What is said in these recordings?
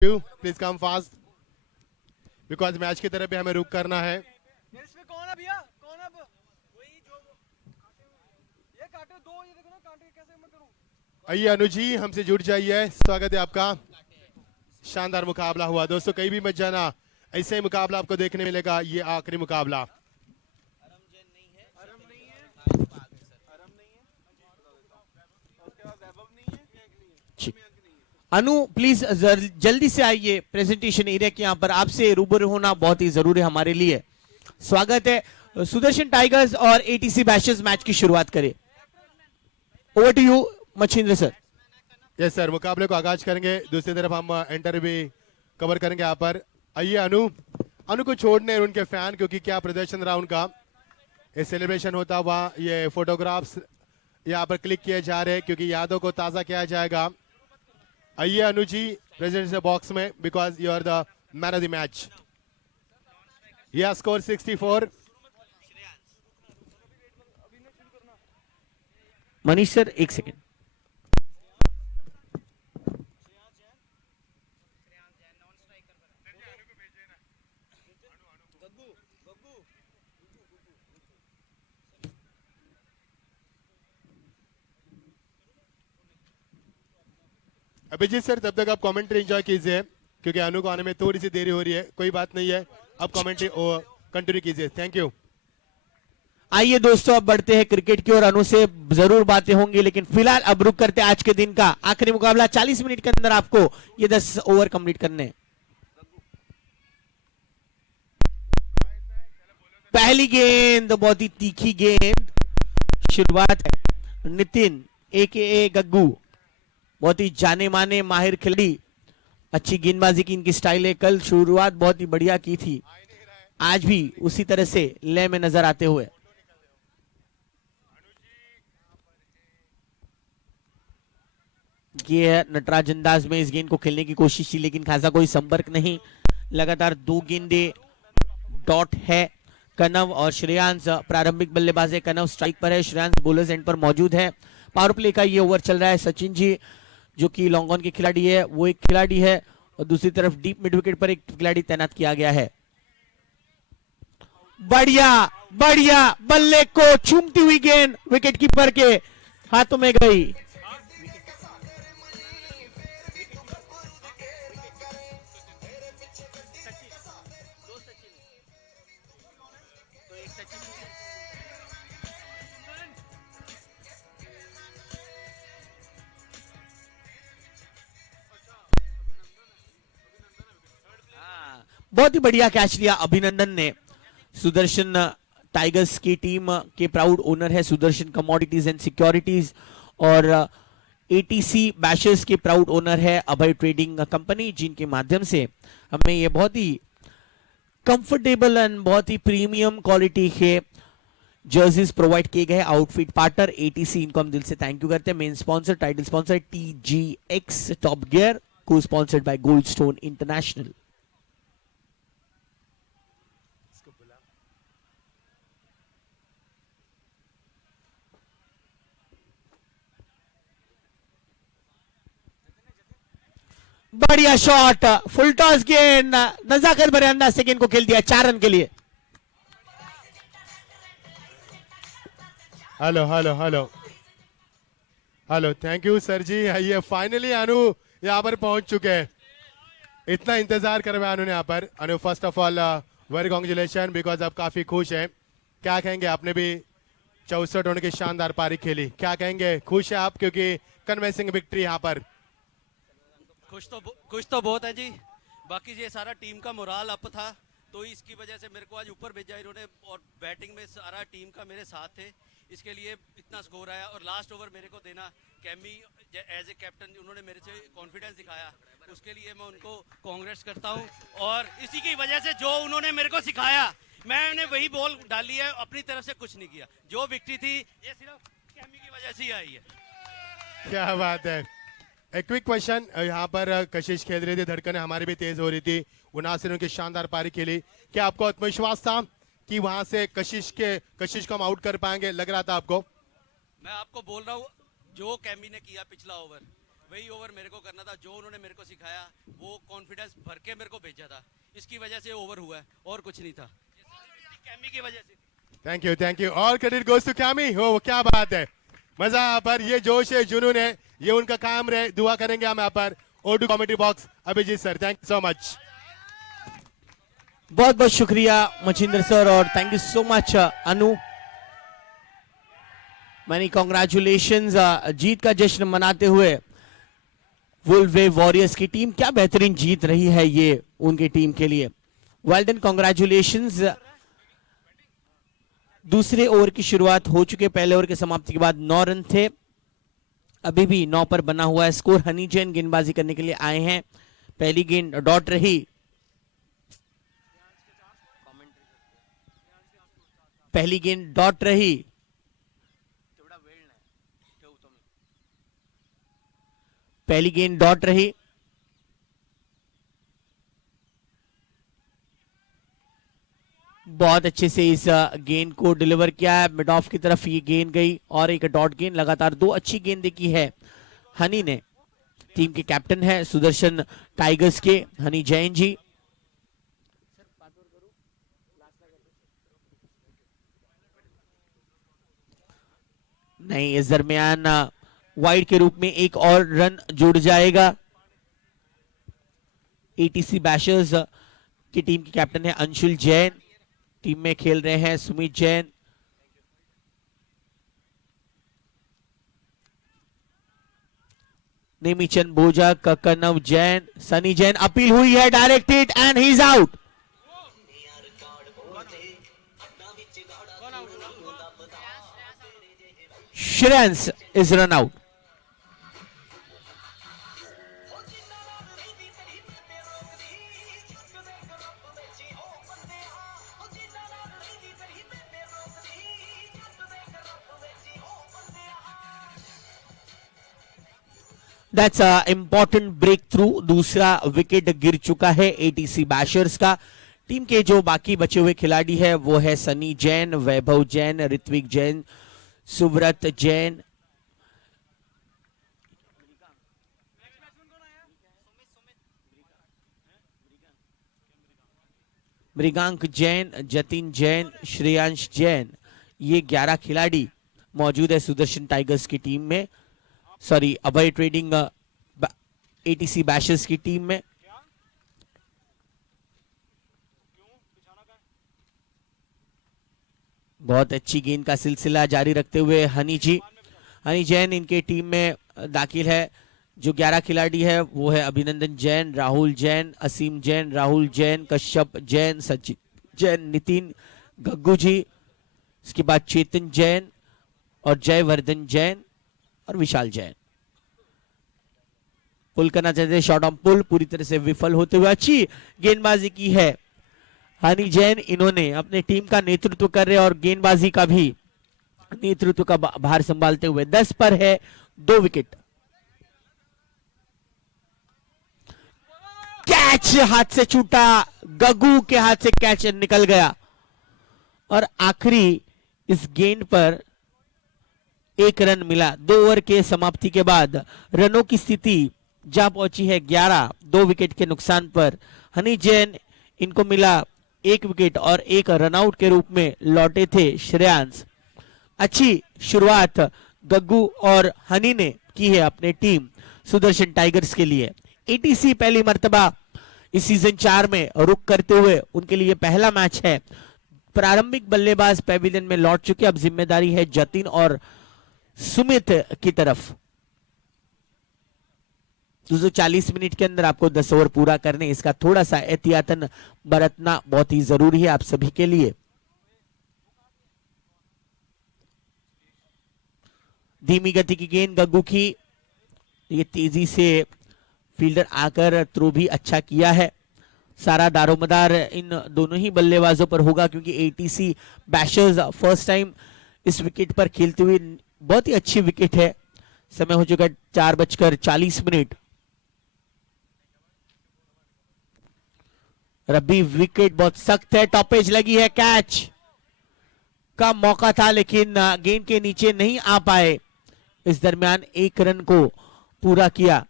Please come fast because match की तरफ भी हमें रुक करना है। इसमें कौन है भैया? कौन है? वही जो ये काटे दो, ये देखो ना काटे कैसे मैं करूं। आइए अनु जी हमसे जुड़ जाइए, स्वागत है आपका। शानदार मुकाबला हुआ दोस्तों, कहीं भी मत जाना, ऐसे ही मुकाबला आपको देखने मिलेगा। ये आखिरी मुकाबला। अनु प्लीज जल्दी से आइए प्रेजेंटेशन एरिया के यहाँ पर, आपसे रूबरू होना बहुत ही जरूरी है हमारे लिए। स्वागत है। सुदर्शन टाइगर्स और एटीसी बैशेस मैच की शुरुआत करें। Over to you Machhindra sir. Yes sir, मुकाबले को आगाज करेंगे। दूसरी तरफ हम एंटर भी कवर करेंगे यहाँ पर। आइए अनु को छोड़ने उनके फैन, क्योंकि क्या प्रदर्शन रहा उनका। ये सेलिब्रेशन होता हुआ ये फोटोग्राफ्स यहाँ पर क्लिक किए जा रहे हैं, क्योंकि यादों को ताजा किया जाएगा। आइए अनु जी प्रेजेंट से बॉक्स में, because you are the man of the match. यह स्कोर 64। मनीष सर एक सेकेंड। अभिजीत सर तब तक आप कमेंट्री एंजॉय कीजिए, क्योंकि अनु को आने में थोड़ी सी देरी हो रही है। कोई बात नहीं है, आप कमेंट्री कंटिन्यू कीजिए। Thank you. आइए दोस्तों अब बढ़ते हैं क्रिकेट की ओर। अनु से जरूर बातें होंगी, लेकिन फिलहाल अब रुक करते हैं आज के दिन का आखिरी मुकाबला। 40 मिनट के अंदर आपको ये 10 ओवर कंप्लीट करने। पहली गेंद बहुत ही तीखी गेंद, शुरुआत है नितिन एके गग्गू, बहुत ही जाने माने माहिर खिलाड़ी। अच्छी गेंदबाजी की इनकी स्टाइल है। कल शुरुआत बहुत ही बढ़िया की थी, आज भी उसी तरह से लय में नजर आते हुए। ये नटराज अंदाज में इस गेंद को खेलने की कोशिश की, लेकिन खासा कोई संपर्क नहीं। लगातार 2 गेंदे डॉट है। कनव और श्रेयांश प्रारंभिक बल्लेबाज है। कनव स्ट्राइक पर है, श्रेयांश बॉलर्स एंड पर मौजूद है। पावर प्ले का ये ओवर चल रहा है। सचिन जी जो कि लॉन्ग ऑन के खिलाड़ी है, वो एक खिलाड़ी है, और दूसरी तरफ डीप मिड विकेट पर एक खिलाड़ी तैनात किया गया है। बढ़िया बढ़िया बल्ले को चूमती हुई गेंद विकेट कीपर के हाथों में गई। बहुत ही बढ़िया कैच लिया अभिनंदन ने। सुदर्शन टाइगर्स की टीम के प्राउड ओनर है सुदर्शन कमोडिटीज एंड सिक्योरिटीज, और एटीसी बैशर्स के प्राउड ओनर है अभय ट्रेडिंग कंपनी, जिनके माध्यम से हमें ये बहुत ही कंफर्टेबल एंड बहुत ही प्रीमियम क्वालिटी के जर्सीज प्रोवाइड किए गए। आउटफिट पार्टनर एटीसी, इनको हम दिल से थैंक यू करते हैं। Main sponsor title sponsor TGX top gear, को sponsored by Gold Stone International. बढ़िया शॉट, फुल टॉस गेंद, नजाकत भरे अंदाज से गेंद को खेल दिया 4 रन के लिए। Hello hello hello hello, thank you sir जी। ये फाइनली अनु यहाँ पर पहुंच चुके हैं। इतना इंतजार कर रहे हैं अनु ने यहाँ पर। Anu first of all very congratulation, because आप काफी खुश हैं। क्या कहेंगे, आपने भी 64 रनों की शानदार पारी खेली, क्या कहेंगे, खुश है आप? क्योंकि कन्विंसिंग विक्ट्री यहाँ पर। कुछ तो बहुत है जी। बाकी ये सारा टीम का मोराल अप था, तो इसकी वजह से मेरे को आज ऊपर भेजा इन्होंने, और बैटिंग में सारा टीम का मेरे साथ थे, इसके लिए इतना स्कोर आया। और लास्ट ओवर मेरे को देना, कैमी एज ए कैप्टन उन्होंने मेरे से कॉन्फिडेंस दिखाया, उसके लिए मैं उनको कांग्रेस करता हूं। और इसी की वजह से जो उन्होंने मेरे को सिखाया, मैंने वही बॉल डाली है, अपनी तरफ से कुछ नहीं किया। जो विक्ट्री थी ये सिर्फ कैमी की वजह से ही आई है। क्या बात है। एक क्विक क्वेश्चन, यहाँ पर कशिश खेल रही थी, धड़कनें हमारी भी तेज हो रही थी। 79 रनों की शानदार पारी खेली। क्या आपको आत्मविश्वास था कि वहां से कशिश को हम आउट कर पाएंगे, लग रहा था आपको? मैं आपको बोल रहा हूँ, जो कैमी ने किया पिछला ओवर, वही ओवर मेरे को करना था, जो उन्होंने मेरे को सिखाया वो कॉन्फिडेंस भर के मेरे को भेजा था, इसकी वजह से ओवर हुआ है और कुछ नहीं था, कैमी की वजह से। Thank you all credit goes to Cammy. हो क्या बात है, मजा यहाँ पर, ये जोश है, जुनून है, ये उनका काम रहे। दुआ करेंगे हम यहाँ पर। O2 committee box Abhijit sir, thank you so much. बहुत बहुत शुक्रिया मचिंदर सर और thank you so much Anu. Many congratulations. जीत का जश्न मनाते हुए वुल्वे वॉरियर्स की टीम, क्या बेहतरीन जीत रही है ये उनकी टीम के लिए। Well done, congratulations. दूसरे ओवर की शुरुआत हो चुके, पहले ओवर की समाप्ति के बाद 9 रन थे, अभी भी 9 पर बना हुआ है स्कोर। हनी जैन गेंदबाजी करने के लिए आए हैं, पहली गेंद डॉट रही, पहली गेंद डॉट रही, पहली गेंद डॉट रही। बहुत अच्छे से इस गेंद को डिलीवर किया है, मिड ऑफ की तरफ ये गेंद गई और एक डॉट गेंद। लगातार 2 अच्छी गेंदें की है हनी ने। टीम के कैप्टन है सुदर्शन टाइगर्स के हनी जैन जी। नहीं, इस दरमियान वाइड के रूप में एक और रन जुड़ जाएगा। एटीसी बैशर्स की टीम के कैप्टन है अंशुल जैन, टीम में खेल रहे हैं सुमित जैन। नेमीचंद बोजक, कनव जैन, सनी जैन, अपील हुई है, direct hit and he is out. Shreyansh is run out. That's a important breakthrough. दूसरा विकेट गिर चुका है एटीसी बैशर्स का। टीम के जो बाकी बचे हुए खिलाड़ी है वो है सनी जैन, वैभव जैन, ऋत्विक जैन, सुव्रत जैन, मृगांक जैन, जतिन जैन, श्रेयांश जैन। ये 11 खिलाड़ी मौजूद है सुदर्शन टाइगर्स की टीम में, सॉरी अभय ट्रेडिंग एटीसी बैशर्स की टीम में। बहुत अच्छी गेंद का सिलसिला जारी रखते हुए हनी जैन इनके टीम में दाखिल है। जो 11 खिलाड़ी है वो है अभिनंदन जैन, राहुल जैन, असीम जैन, राहुल जैन, कश्यप जैन, सचिन जैन, नितिन गग्गू जी, इसके बाद चेतन जैन और जयवर्धन जैन और विशाल जैन। पुल करना चाहते, शॉट ऑन पुल पूरी तरह से विफल होते हुए। अच्छी गेंदबाजी की है हनी जैन, इन्होंने अपने टीम का नेतृत्व कर रहे और गेंदबाजी का भी नेतृत्व का भार संभालते हुए। 10 पर है, 2 विकेट। कैच हाथ से छूटा, गग्गू के हाथ से कैच निकल गया और आखिरी इस गेंद पर 1 रन मिला। 2 ओवर के समाप्ति के बाद रनों की स्थिति जा पहुंची है 11, 2 विकेट के नुकसान पर। हनी जैन, इनको मिला 1 विकेट और 1 रनआउट के रूप में लौटे थे श्रेयांश। अच्छी शुरुआत गग्गू और हनी ने की है अपने टीम सुदर्शन टाइगर्स के लिए। एटीसी पहली मर्तबा इस सीजन 4 में रुक करते हुए उनके लिए पहला मैच है। प्रारंभिक बल्लेबाज पेविलियन में लौट चुके, अब जिम्मेदारी है जतिन और सुमित की तरफ। 240 मिनट के अंदर आपको 10 ओवर पूरा करने, इसका थोड़ा सा एहतियातन बरतना बहुत ही जरूरी है आप सभी के लिए। धीमी गति की गेंद गग्गू की, ये तेजी से फील्डर आकर थ्रो भी अच्छा किया है। सारा दारोमदार इन दोनों ही बल्लेबाजों पर होगा क्योंकि एटीसी बैशर्स फर्स्ट टाइम इस विकेट पर खेलते हुए। बहुत ही अच्छी विकेट है। समय हो चुका 4:40। रब्बी विकेट बहुत सख्त है, टॉपेज लगी है, कैच का मौका था लेकिन गेंद के नीचे नहीं आ पाए। इस दरमियान 1 रन को पूरा किया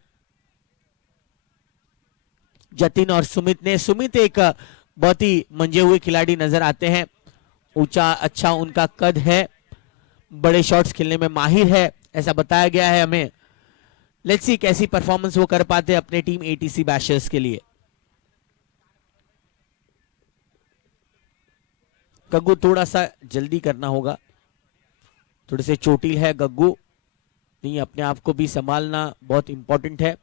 जतिन और सुमित ने। सुमित एक बहुत ही मंजे हुए खिलाड़ी नजर आते हैं, ऊंचा अच्छा उनका कद है, बड़े शॉट्स खेलने में माहिर है ऐसा बताया गया है हमें। लेट्स सी कैसी परफॉर्मेंस वो कर पाते हैं अपने टीम एटीसी बैशर्स के लिए। गग्गू थोड़ा सा जल्दी करना होगा, थोड़े से चोटिल है गग्गू, नहीं अपने आप को भी संभालना बहुत इंपॉर्टेंट है।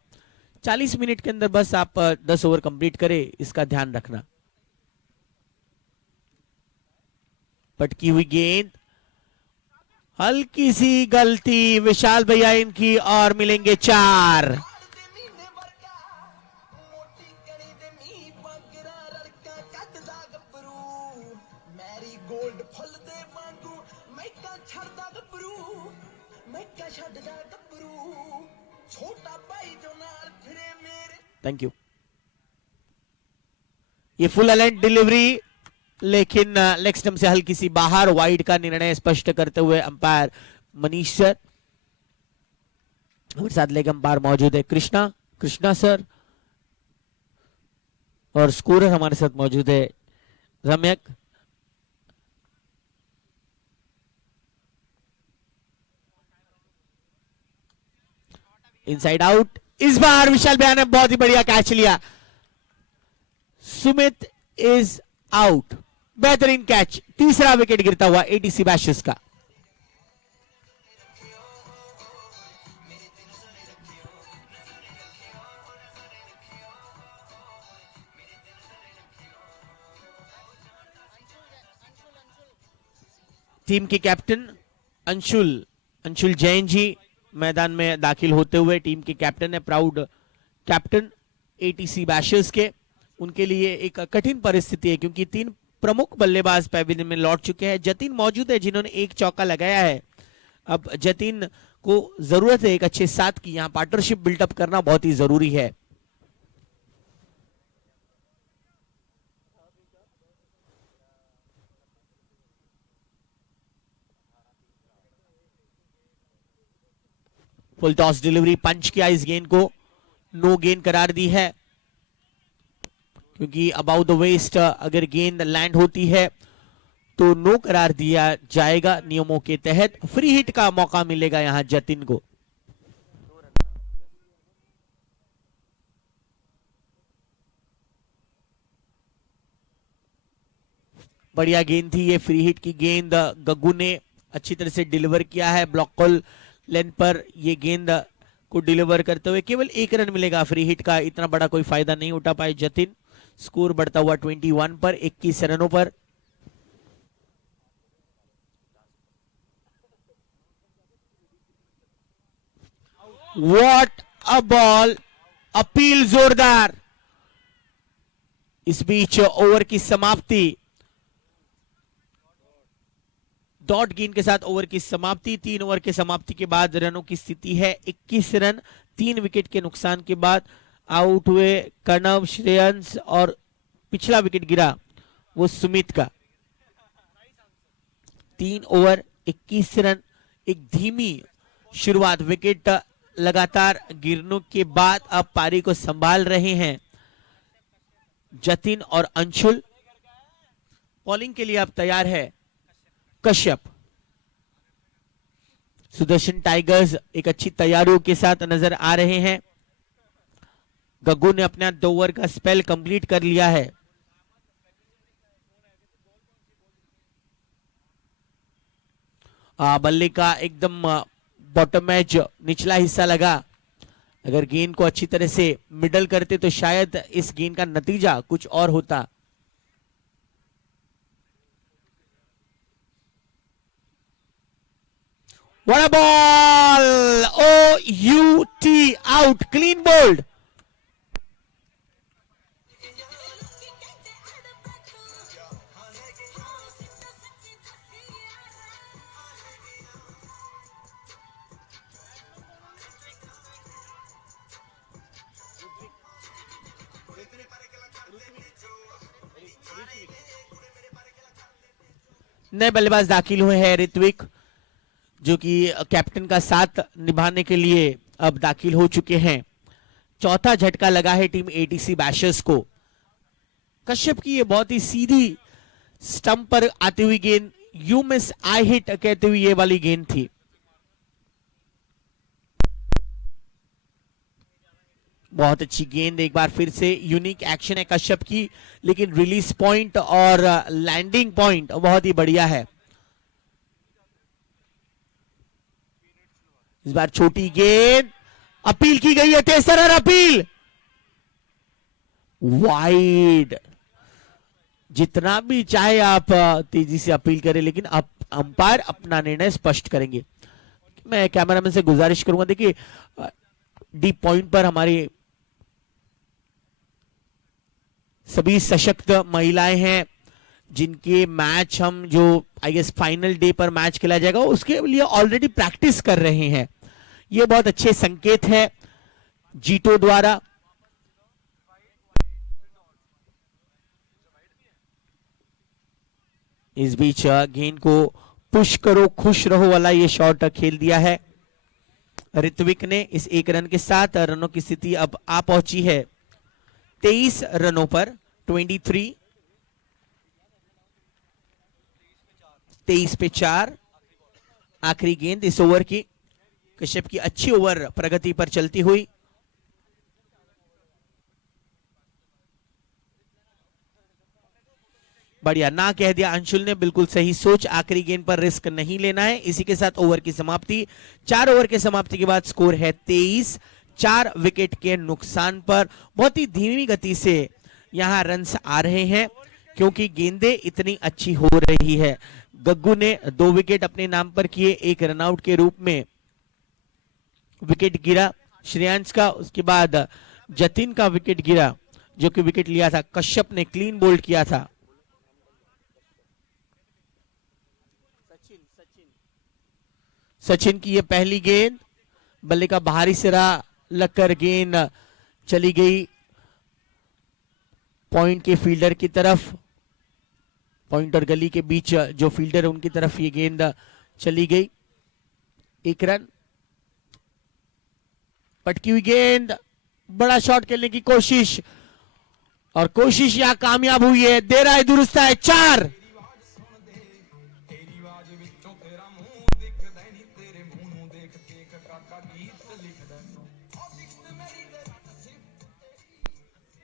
40 मिनट के अंदर बस आप 10 ओवर कंप्लीट करें, इसका ध्यान रखना। पटकी हुई गेंद, हल्की सी गलती विशाल भैया इनकी और मिलेंगे 4। Thank you. ये फुल अलाइन डिलीवरी, लेकिन लेग स्टंप से हल्की सी बाहर, वाइड का निर्णय स्पष्ट करते हुए अंपायर मनीष सर। हमारे साथ लेग अंपायर मौजूद है कृष्णा सर, और स्कोरर हमारे साथ मौजूद है रम्यक। इनसाइड आउट, इस बार विशाल भैया ने बहुत ही बढ़िया कैच लिया। सुमित इज आउट, बेहतरीन कैच, तीसरा विकेट गिरता हुआ एटीसी बैशर्स का। टीम के कैप्टन अंशुल जैन जी मैदान में दाखिल होते हुए, टीम के कैप्टन है, प्राउड कैप्टन एटीसी बैशर्स के। उनके लिए एक कठिन परिस्थिति है क्योंकि 3 प्रमुख बल्लेबाज पैविलियन में लौट चुके हैं। जतिन मौजूद है जिन्होंने 1 चौका लगाया है। अब जतिन को जरूरत है एक अच्छे साथ की, यहां पार्टनरशिप बिल्टअप करना बहुत ही जरूरी है। फुल टॉस डिलीवरी, पंच किया इस गेंद को, नो गेंद करार दी है क्योंकि अबाउट द वेस्ट अगर गेंद लैंड होती है तो नो करार दिया जाएगा नियमों के तहत। फ्री हिट का मौका मिलेगा यहां जतिन को। बढ़िया गेंद थी ये, फ्री हिट की गेंद गग्गू ने अच्छी तरह से डिलीवर किया है। ब्लॉक कॉल लेंथ पर ये गेंद को डिलीवर करते हुए केवल 1 रन मिलेगा। फ्री हिट का इतना बड़ा कोई फायदा नहीं उठा पाए जतिन। स्कोर बढ़ता हुआ 21 पर, 21 रनों पर। व्हाट अ बॉल, अपील जोरदार। इस बीच ओवर की समाप्ति, डॉट गेंद के साथ ओवर की समाप्ति। 3 ओवर के समाप्ति के बाद रनों की स्थिति है 21 रन। 3 विकेट के नुकसान के बाद आउट हुए कर्णव, श्रेयंस और पिछला विकेट गिरा वो सुमित का। 3 ओवर 21 रन, एक धीमी शुरुआत। विकेट लगातार गिरने के बाद अब पारी को संभाल रहे हैं जतिन और अंशुल। बॉलिंग के लिए अब तैयार है कश्यप। सुदर्शन टाइगर्स एक अच्छी तैयारियों के साथ नजर आ रहे हैं। गग्गू ने अपना 2 ओवर का स्पेल कंप्लीट कर लिया है। बल्ले का एकदम बॉटम एज निचला हिस्सा लगा। अगर गेंद को अच्छी तरह से मिडल करते तो शायद इस गेंद का नतीजा कुछ और होता। What a ball! O-U-T, out, clean bowled. नए बल्लेबाज दाखिल हुए हैं ऋत्विक, जो कि कैप्टन का साथ निभाने के लिए अब दाखिल हो चुके हैं। चौथा झटका लगा है टीम एटीसी बैशर्स को। कश्यप की ये बहुत ही सीधी स्टंप पर आती हुई गेंद, यू मिस आई हिट कहते हुए ये वाली गेंद थी। बहुत अच्छी गेंद, एक बार फिर से यूनिक एक्शन है कश्यप की, लेकिन रिलीज पॉइंट और लैंडिंग पॉइंट बहुत ही बढ़िया है। इस बार छोटी गेंद, अपील की गई है, तेसर अपील वाइड। जितना भी चाहे आप तेजी से अपील करें, लेकिन अंपायर अपना निर्णय स्पष्ट करेंगे। मैं कैमरामैन से गुजारिश करूंगा, देखिए डीप पॉइंट पर हमारी सभी सशक्त महिलाएं हैं, जिनके मैच हम जो आई गेस फाइनल डे पर मैच खेला जाएगा उसके लिए ऑलरेडी प्रैक्टिस कर रहे हैं। ये बहुत अच्छे संकेत है जीटो द्वारा। इस बीच गेंद को पुश करो खुश रहो वाला ये शॉट खेल दिया है ऋत्विक ने। इस एक रन के साथ रनों की स्थिति अब आ पहुंची है 23 रनों पर, 23 पे 4। आखिरी गेंद इस ओवर की, कश्यप की अच्छी ओवर प्रगति पर चलती हुई। बढ़िया ना कह दिया अंशुल ने, बिल्कुल सही सोच। आखिरी गेंद पर रिस्क नहीं लेना है। इसी के साथ ओवर की समाप्ति। 4 ओवर के समाप्ति के बाद स्कोर है 23, 4 विकेट के नुकसान पर। बहुत ही धीमी गति से यहां रन्स आ रहे हैं क्योंकि गेंदें इतनी अच्छी हो रही है। गग्गू ने 2 विकेट अपने नाम पर किए, 1 रनआउट के रूप में विकेट गिरा श्रेयांश का। उसके बाद जतिन का विकेट गिरा, जो कि विकेट लिया था कश्यप ने, क्लीन बोल्ड किया था। सचिन की ये पहली गेंद, बल्ले का बाहरी सिरा लगकर गेंद चली गई पॉइंट के फील्डर की तरफ। पॉइंट और गली के बीच जो फील्डर है उनकी तरफ ये गेंद चली गई। 1 रन। पटकी हुई गेंद, बड़ा शॉट खेलने की कोशिश, और कोशिश यहां कामयाब हुई है। दे रहा है दुरुस्त है, 4।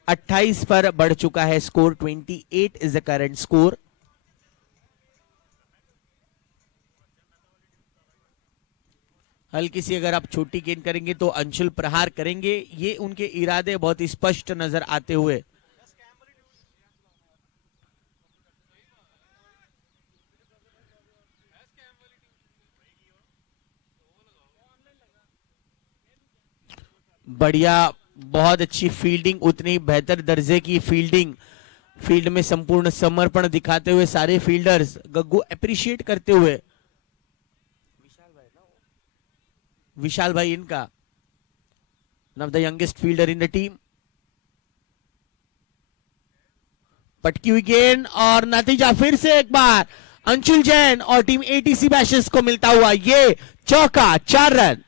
अट्ठाईस पर बढ़ चुका है score. 28 is the current score. हल्की सी अगर आप छोटी गेंद करेंगे तो अंशुल प्रहार करेंगे, ये उनके इरादे बहुत ही स्पष्ट नजर आते हुए। बढ़िया, बहुत अच्छी फील्डिंग, उतनी बेहतर दर्जे की फील्डिंग। फील्ड में संपूर्ण समर्पण दिखाते हुए सारे फील्डर्स, गग्गू अप्रिशिएट करते हुए। विशाल भाई इनका, one of the youngest fielder in the team. पटकी हुई गेंद और नतीजा फिर से एक बार अंशुल जैन और टीम एटीसी बैशर्स को मिलता हुआ ये चौका, 4 रन।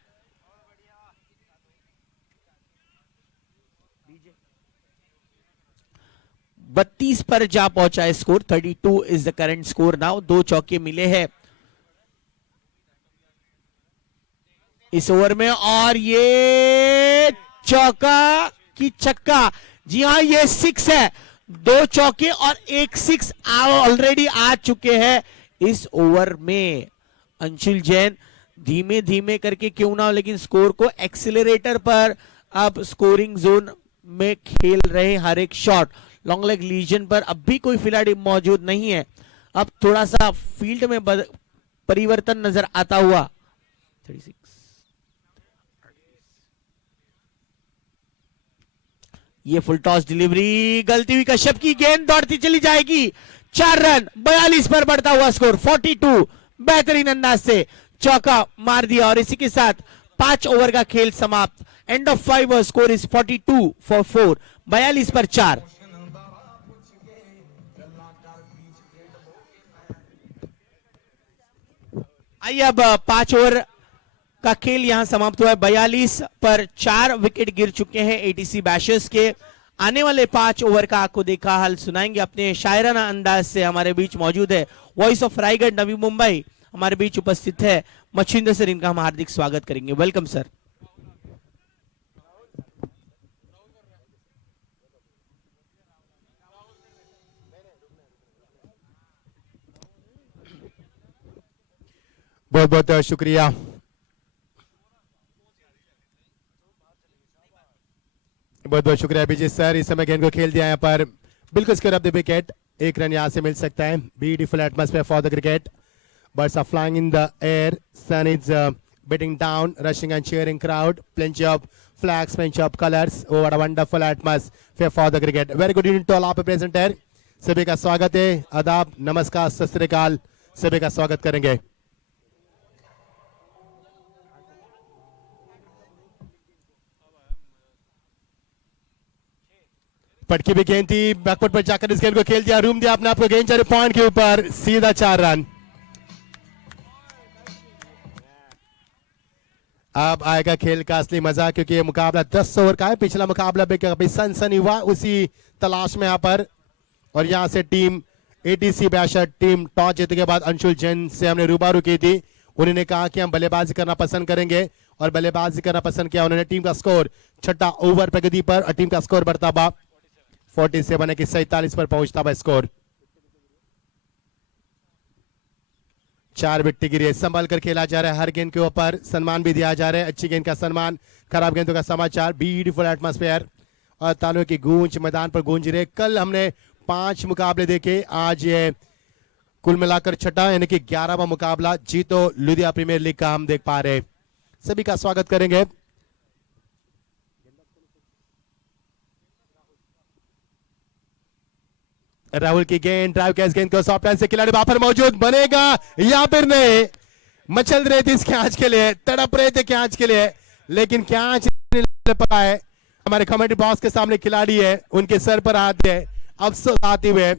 बत्तीस पर जा पहुंचा है score. 32 is the current score now. 2 चौके मिले हैं इस ओवर में, और ये चौका की छक्का। जी हां, ये 6 है। 2 चौके और 1 6 ऑलरेडी आ चुके हैं इस ओवर में। अंशुल जैन धीमे धीमे करके क्यों ना हो, लेकिन स्कोर को एक्सीलरेटर पर अब स्कोरिंग जोन में खेल रहे हर एक शॉट। लॉन्ग लेग लीजन पर अब भी कोई खिलाड़ी मौजूद नहीं है। अब थोड़ा सा फील्ड में परिवर्तन नजर आता हुआ। 36। ये फुल टॉस डिलीवरी, गलती हुई कश्यप की, गेंद दौड़ती चली जाएगी। 4 रन, 42 पर बढ़ता हुआ स्कोर 42। बेहतरीन अंदाज से चौका मार दिया, और इसी के साथ 5 ओवर का खेल समाप्त। End of 5 over, score is 42 for 4। 42 पर 4। आइए अब 5 ओवर का खेल यहां समाप्त हुआ है। 42 पर 4 विकेट गिर चुके हैं एटीसी बैशर्स के। आने वाले 5 ओवर का आपको देखा हाल सुनाएंगे अपने शायराना अंदाज से। हमारे बीच मौजूद है वॉइस ऑफ रायगढ़ नवी मुंबई, हमारे बीच उपस्थित है मच्छिंद्र सर, इनका हम हार्दिक स्वागत करेंगे। Welcome sir. बहुत बहुत शुक्रिया। बहुत बहुत शुक्रिया अभिजीत सर। इस समय गेंद को खेल दिया यहाँ पर बिल्कुल square of the wicket. 1 run यहाँ से मिल सकता है। Beautiful atmosphere for the cricket. Birds are flying in the air. Sun is beating down, rushing and cheering crowd. Plenty of flags, plenty of colors. Oh, what a wonderful atmosphere for the cricket. Very good evening to all आप present here. सभी का स्वागत है। आदाब, नमस्कार, सत श्री अकाल, सभी का स्वागत करेंगे। पटकी भी गेंद थी, बैकवर्ड पर जाकर इस गेंद को खेल दिया, रूम दिया अपने आपको, गेंद जा रही पॉइंट के ऊपर, सीधा 4 रन। अब आएगा खेल का असली मजा, क्योंकि ये मुकाबला 10 ओवर का है। पिछला मुकाबला भी कभी सनसनी हुआ, उसी तलाश में यहाँ पर। और यहाँ से टीम एटीसी बैशर टीम टॉस जीतने के बाद अंशुल जैन से हमने रूबरू की थी। उन्होंने कहा कि हम बल्लेबाजी करना पसंद करेंगे और बल्लेबाजी करना पसंद किया उन्होंने। टीम का स्कोर 6ठा ओवर प्रगति पर और टीम का स्कोर बढ़ता हुआ 47 है कि 47 पर पहुंचता हुआ स्कोर। 4 विकेट गिरे, संभल कर खेला जा रहा है। हर गेंद के ऊपर सम्मान भी दिया जा रहा है। अच्छी गेंद का सम्मान, खराब गेंदों का समाचार। ब्यूटीफुल एटमॉस्फेयर और तालियों की गूंज मैदान पर गूंज रहे। कल हमने 5 मुकाबले देखे, आज ये कुल मिलाकर 6ठा यानी कि 11वां मुकाबला जीतो लुधियाना प्रीमियर लीग का हम देख पा रहे। सभी का स्वागत करेंगे। राहुल की गेंद, ड्राइव कैच गेंद को सॉफ्ट हैंड से खिलाड़ी वहां पर मौजूद, बनेगा या फिर नहीं। मचल रहे थे इस कैच के लिए, तड़प रहे थे कैच के लिए, लेकिन कैच नहीं ले पाए। हमारे कमेंट्री बॉक्स के सामने खिलाड़ी है, उनके सर पर हाथ है, अफसोस आते हुए,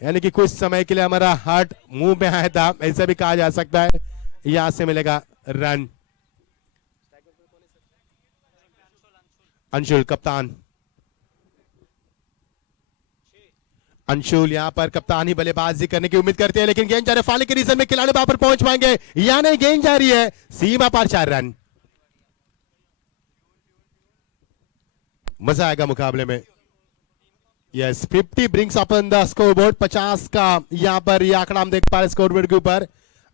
यानी कि कुछ समय के लिए हमारा हार्ट मुंह में आया था, ऐसा भी कहा जा सकता है। यहां से मिलेगा रन। अंशुल कप्तान, अंशुल यहां पर कप्तानी बल्लेबाजी करने की उम्मीद करते हैं, लेकिन गेंद जा रही है फाली के रीजन में, खिलाड़ी वहां पर पहुंच पाएंगे या नहीं। गेंद जा रही है सीमा पार, 4 रन। मजा आएगा मुकाबले में। Yes, 50 brings upon the scoreboard. 50 का यहां पर यह आंकड़ा हम देख पा रहे स्कोरबोर्ड के ऊपर।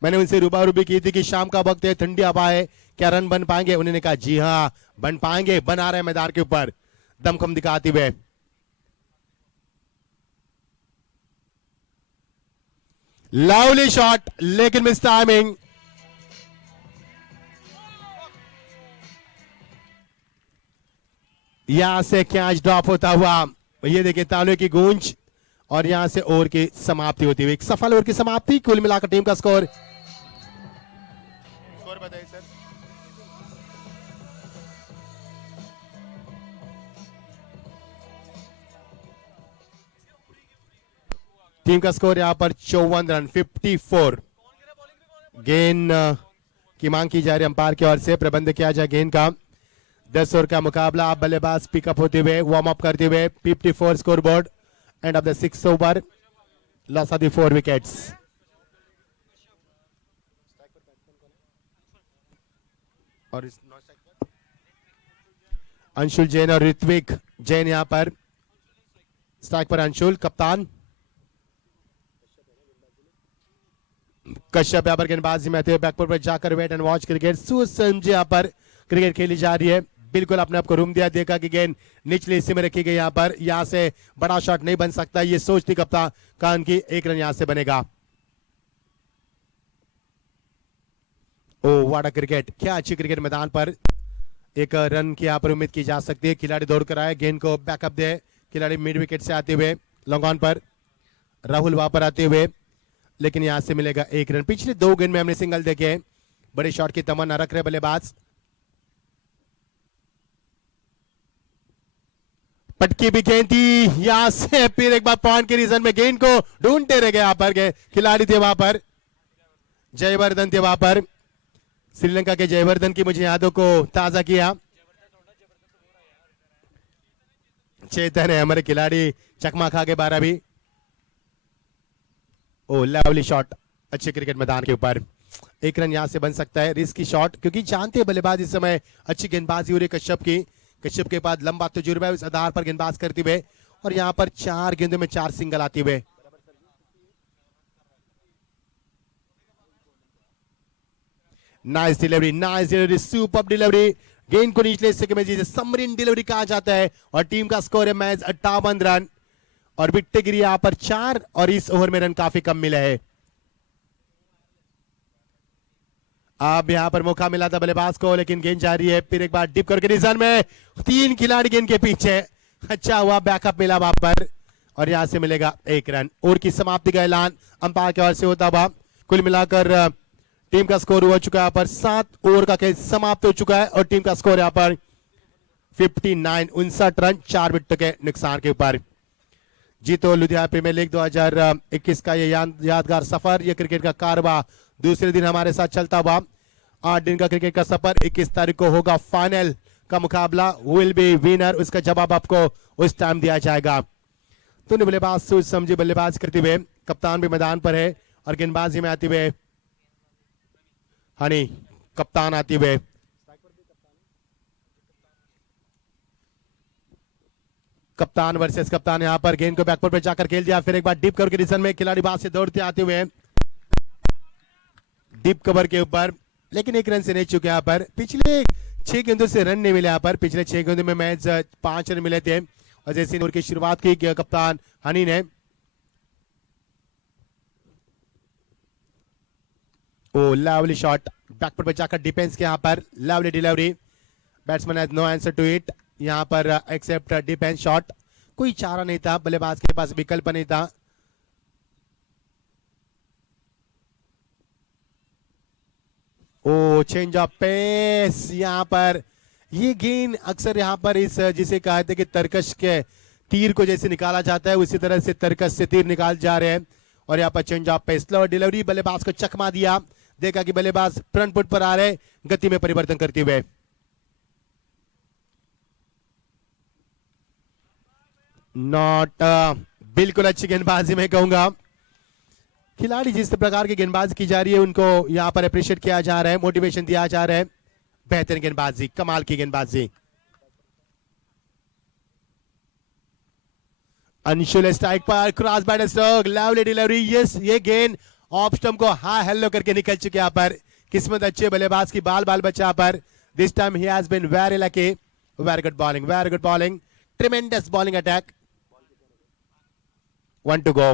मैंने उनसे रूबरू भी की थी कि शाम का वक्त है, ठंडी हवा है, क्या रन बन पाएंगे? उन्होंने कहा जी हां बन पाएंगे, बना रहे मैदान के ऊपर दमखम दिखाते हुए। लवली शॉट, लेकिन मिस टाइमिंग। यहां से कैच ड्रॉप होता हुआ, ये देखिए तालियों की गूंज और यहां से ओवर की समाप्ति होती हुई। एक सफल ओवर की समाप्ति। कुल मिलाकर टीम का स्कोर बताइए सर। टीम का स्कोर यहां पर 54 रन, 54। गेंद की मांग की जा रही अंपायर की ओर से, प्रबंध किया जाए गेंद का। 10 ओवर का मुकाबला। आप बल्लेबाज पिकअप होते हुए, वार्म अप करते हुए। 54 score board, end of the 6th over, loss of the 4 wickets. और अंशुल जैन और ऋत्विक जैन यहां पर स्ट्राइक पर। अंशुल कप्तान, कश्यप यहाँ पर गेंदबाजी में थे, बैकफुट पर जाकर वेट एंड वॉच क्रिकेट। सुसमझे यहाँ पर क्रिकेट खेली जा रही है। बिल्कुल अपने आप को रूम दिया, देखा कि गेंद निचले हिस्से में रखी गई। यहाँ पर यहाँ से बड़ा शॉट नहीं बन सकता, ये सोच थी कप्तान की। 1 रन यहाँ से बनेगा। ओ व्हाट अ क्रिकेट, क्या अच्छी क्रिकेट मैदान पर। 1 रन की यहाँ पर उम्मीद की जा सकती है। खिलाड़ी दौड़ कर आए, गेंद को बैकअप दे, खिलाड़ी मिड विकेट से आते हुए लॉन्ग ऑन पर। राहुल वहां पर आते हुए, लेकिन यहां से मिलेगा 1 रन। पिछले 2 गेंद में हमने सिंगल देखे। बड़े शॉट की तमन्ना रख रहे बल्लेबाज। पटकी भी गेंद थी, यहां से फिर एक बार पॉइंट के रीजन में गेंद को ढूंढते रह गए। यहां पर खिलाड़ी थे वहां पर, जयवर्धन थे वहां पर। श्रीलंका के जयवर्धन की मुझे यादों को ताजा किया। चेतन है हमारे खिलाड़ी, चकमा खा के 12 भी। ओ लवली शॉट, अच्छे क्रिकेट मैदान के ऊपर 1 रन यहां से बन सकता है। रिस्की शॉट, क्योंकि जानते हैं बल्लेबाज इस समय अच्छी गेंदबाजी हो रही है कश्यप की। कश्यप के बाद लंबा तजुर्बा है, उस आधार पर गेंदबाज करते हुए, और यहां पर 4 गेंदों में 4 सिंगल आते हुए। Nice delivery, super delivery. गेंद को निचले हिस्से में जिसे समरीन डिलीवरी कहा जाता है, और टीम का स्कोर है मैच 58 रन। और विकेट गिरी यहां पर 4, और इस ओवर में रन काफी कम मिले हैं। अब यहां पर मौका मिला था बल्लेबाज को, लेकिन गेंद जा रही है फिर एक बार डिप करके निशान में। 3 खिलाड़ी गेंद के पीछे, अच्छा हुआ बैकअप मिला वहां पर, और यहां से मिलेगा 1 रन। ओवर की समाप्ति का ऐलान अंपायर की ओर से होता हुआ। कुल मिलाकर टीम का स्कोर हो चुका है यहाँ पर 7 ओवर का खेल समाप्त हो चुका है, और टीम का स्कोर यहाँ पर 59 रन 4 विकेट के नुकसान के ऊपर। जीतो लुधियाना प्रीमियर लीग 2021 का ये यादगार सफर, ये क्रिकेट का कारवा दूसरे दिन हमारे साथ चलता हुआ। 8 दिन का क्रिकेट का सफर, 21 तारीख को होगा फाइनल का मुकाबला। विल बी विनर, उसका जवाब आपको उस टाइम दिया जाएगा। तो बल्लेबाज सोच समझे बल्लेबाज करते हुए, कप्तान भी मैदान पर है, और गेंदबाजी में आते हुए हनी कप्तान आते हुए। कप्तान वर्सेस कप्तान, यहां पर गेंद को बैकफुट पे जाकर खेल दिया, फिर एक बार डीप कवर के डिसीजन में खिलाड़ी बात से दौड़ते आते हुए डीप कवर के ऊपर, लेकिन 1 रन से नहीं चुके। यहां पर पिछले 6 गेंदों से रन नहीं मिले। यहां पर पिछले 6 गेंदों में मैच 5 रन मिले थे, और जैसे ओवर की शुरुआत की कप्तान हनी ने। ओ लवली शॉट, बैकफुट पे जाकर डिफेंस के यहां पर lovely delivery. Batsman has no answer to it, यहां पर एक्सेप्ट डिफेंस शॉट। कोई चारा नहीं था, बल्लेबाज के पास विकल्प नहीं था। ओ चेंज ऑफ पेस, यहां पर ये गेंद अक्सर यहां पर इस जिसे कहते कि तरकश के तीर को जैसे निकाला जाता है, उसी तरह से तरकश से तीर निकाल जा रहे हैं। और यहां पर change of pace, slow delivery, बल्लेबाज को चकमा दिया। देखा कि बल्लेबाज फ्रंट फुट पर आ रहे, गति में परिवर्तन करते हुए। नॉट बिल्कुल अच्छी गेंदबाजी में कहूंगा। खिलाड़ी जिस प्रकार की गेंदबाजी की जा रही है, उनको यहां पर अप्रिशिएट किया जा रहा है, मोटिवेशन दिया जा रहा है। बेहतरीन गेंदबाजी, कमाल की गेंदबाजी। अंशुल स्ट्राइक पर, cross bat stroke, lovely delivery. Yes, ये गेंद ऑफ स्टंप को हां हेलो करके निकल चुके यहाँ पर। किस्मत अच्छे बल्लेबाज की, बाल बाल बचा पर। This time he has been very lucky. Very good bowling, tremendous bowling attack. 1 to go.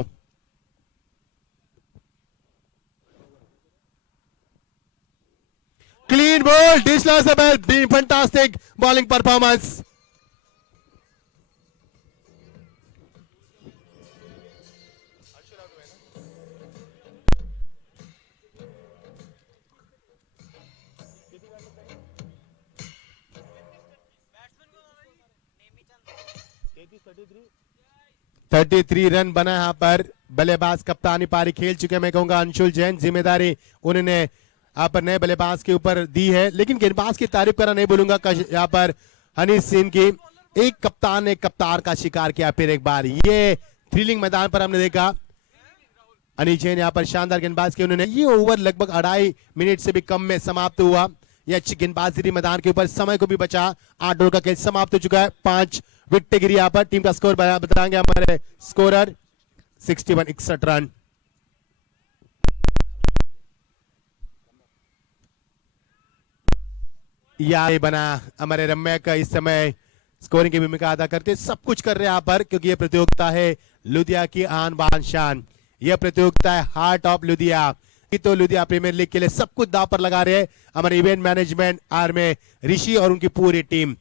Clean ball, Dislasabel, being fantastic bowling performance. Thirty 33 run बना यहाँ पर। बल्लेबाज कप्तानी पारी खेल चुके, मैं कहूंगा अंशुल जैन। जिम्मेदारी उन्होंने यहाँ पर नए बल्लेबाज के ऊपर दी है, लेकिन गेंदबाज की तारीफ करना नहीं बोलूंगा। यहाँ पर हनी सिंह की, एक कप्तान ने कप्तार का शिकार किया फिर एक बार। ये थ्रिलिंग मैदान पर हमने देखा। हनी जैन यहाँ पर शानदार गेंदबाज की, उन्होंने ये ओवर लगभग 2.5 मिनट से भी कम में समाप्त हुआ। ये अच्छी गेंदबाजी थी मैदान के ऊपर, समय को भी बचा। 8 ओवर का खेल समाप्त हो चुका है, 5 विकेट गिरी। यहाँ पर टीम का स्कोर बताएंगे हमारे स्कोरर। 61 रन। यह बना हमारे रम्य का इस समय स्कोरिंग की भूमिका अदा करते, सब कुछ कर रहे हैं यहाँ पर, क्योंकि यह प्रतियोगिता है लुधिया की आन बान शान। यह प्रतियोगिता है हार्ट ऑफ लुधिया। तो लुधिया प्रीमियर लीग के लिए सब कुछ दांव पर लगा रहे हैं हमारे इवेंट मैनेजमेंट आर में ऋषि और उनकी पूरी टीम।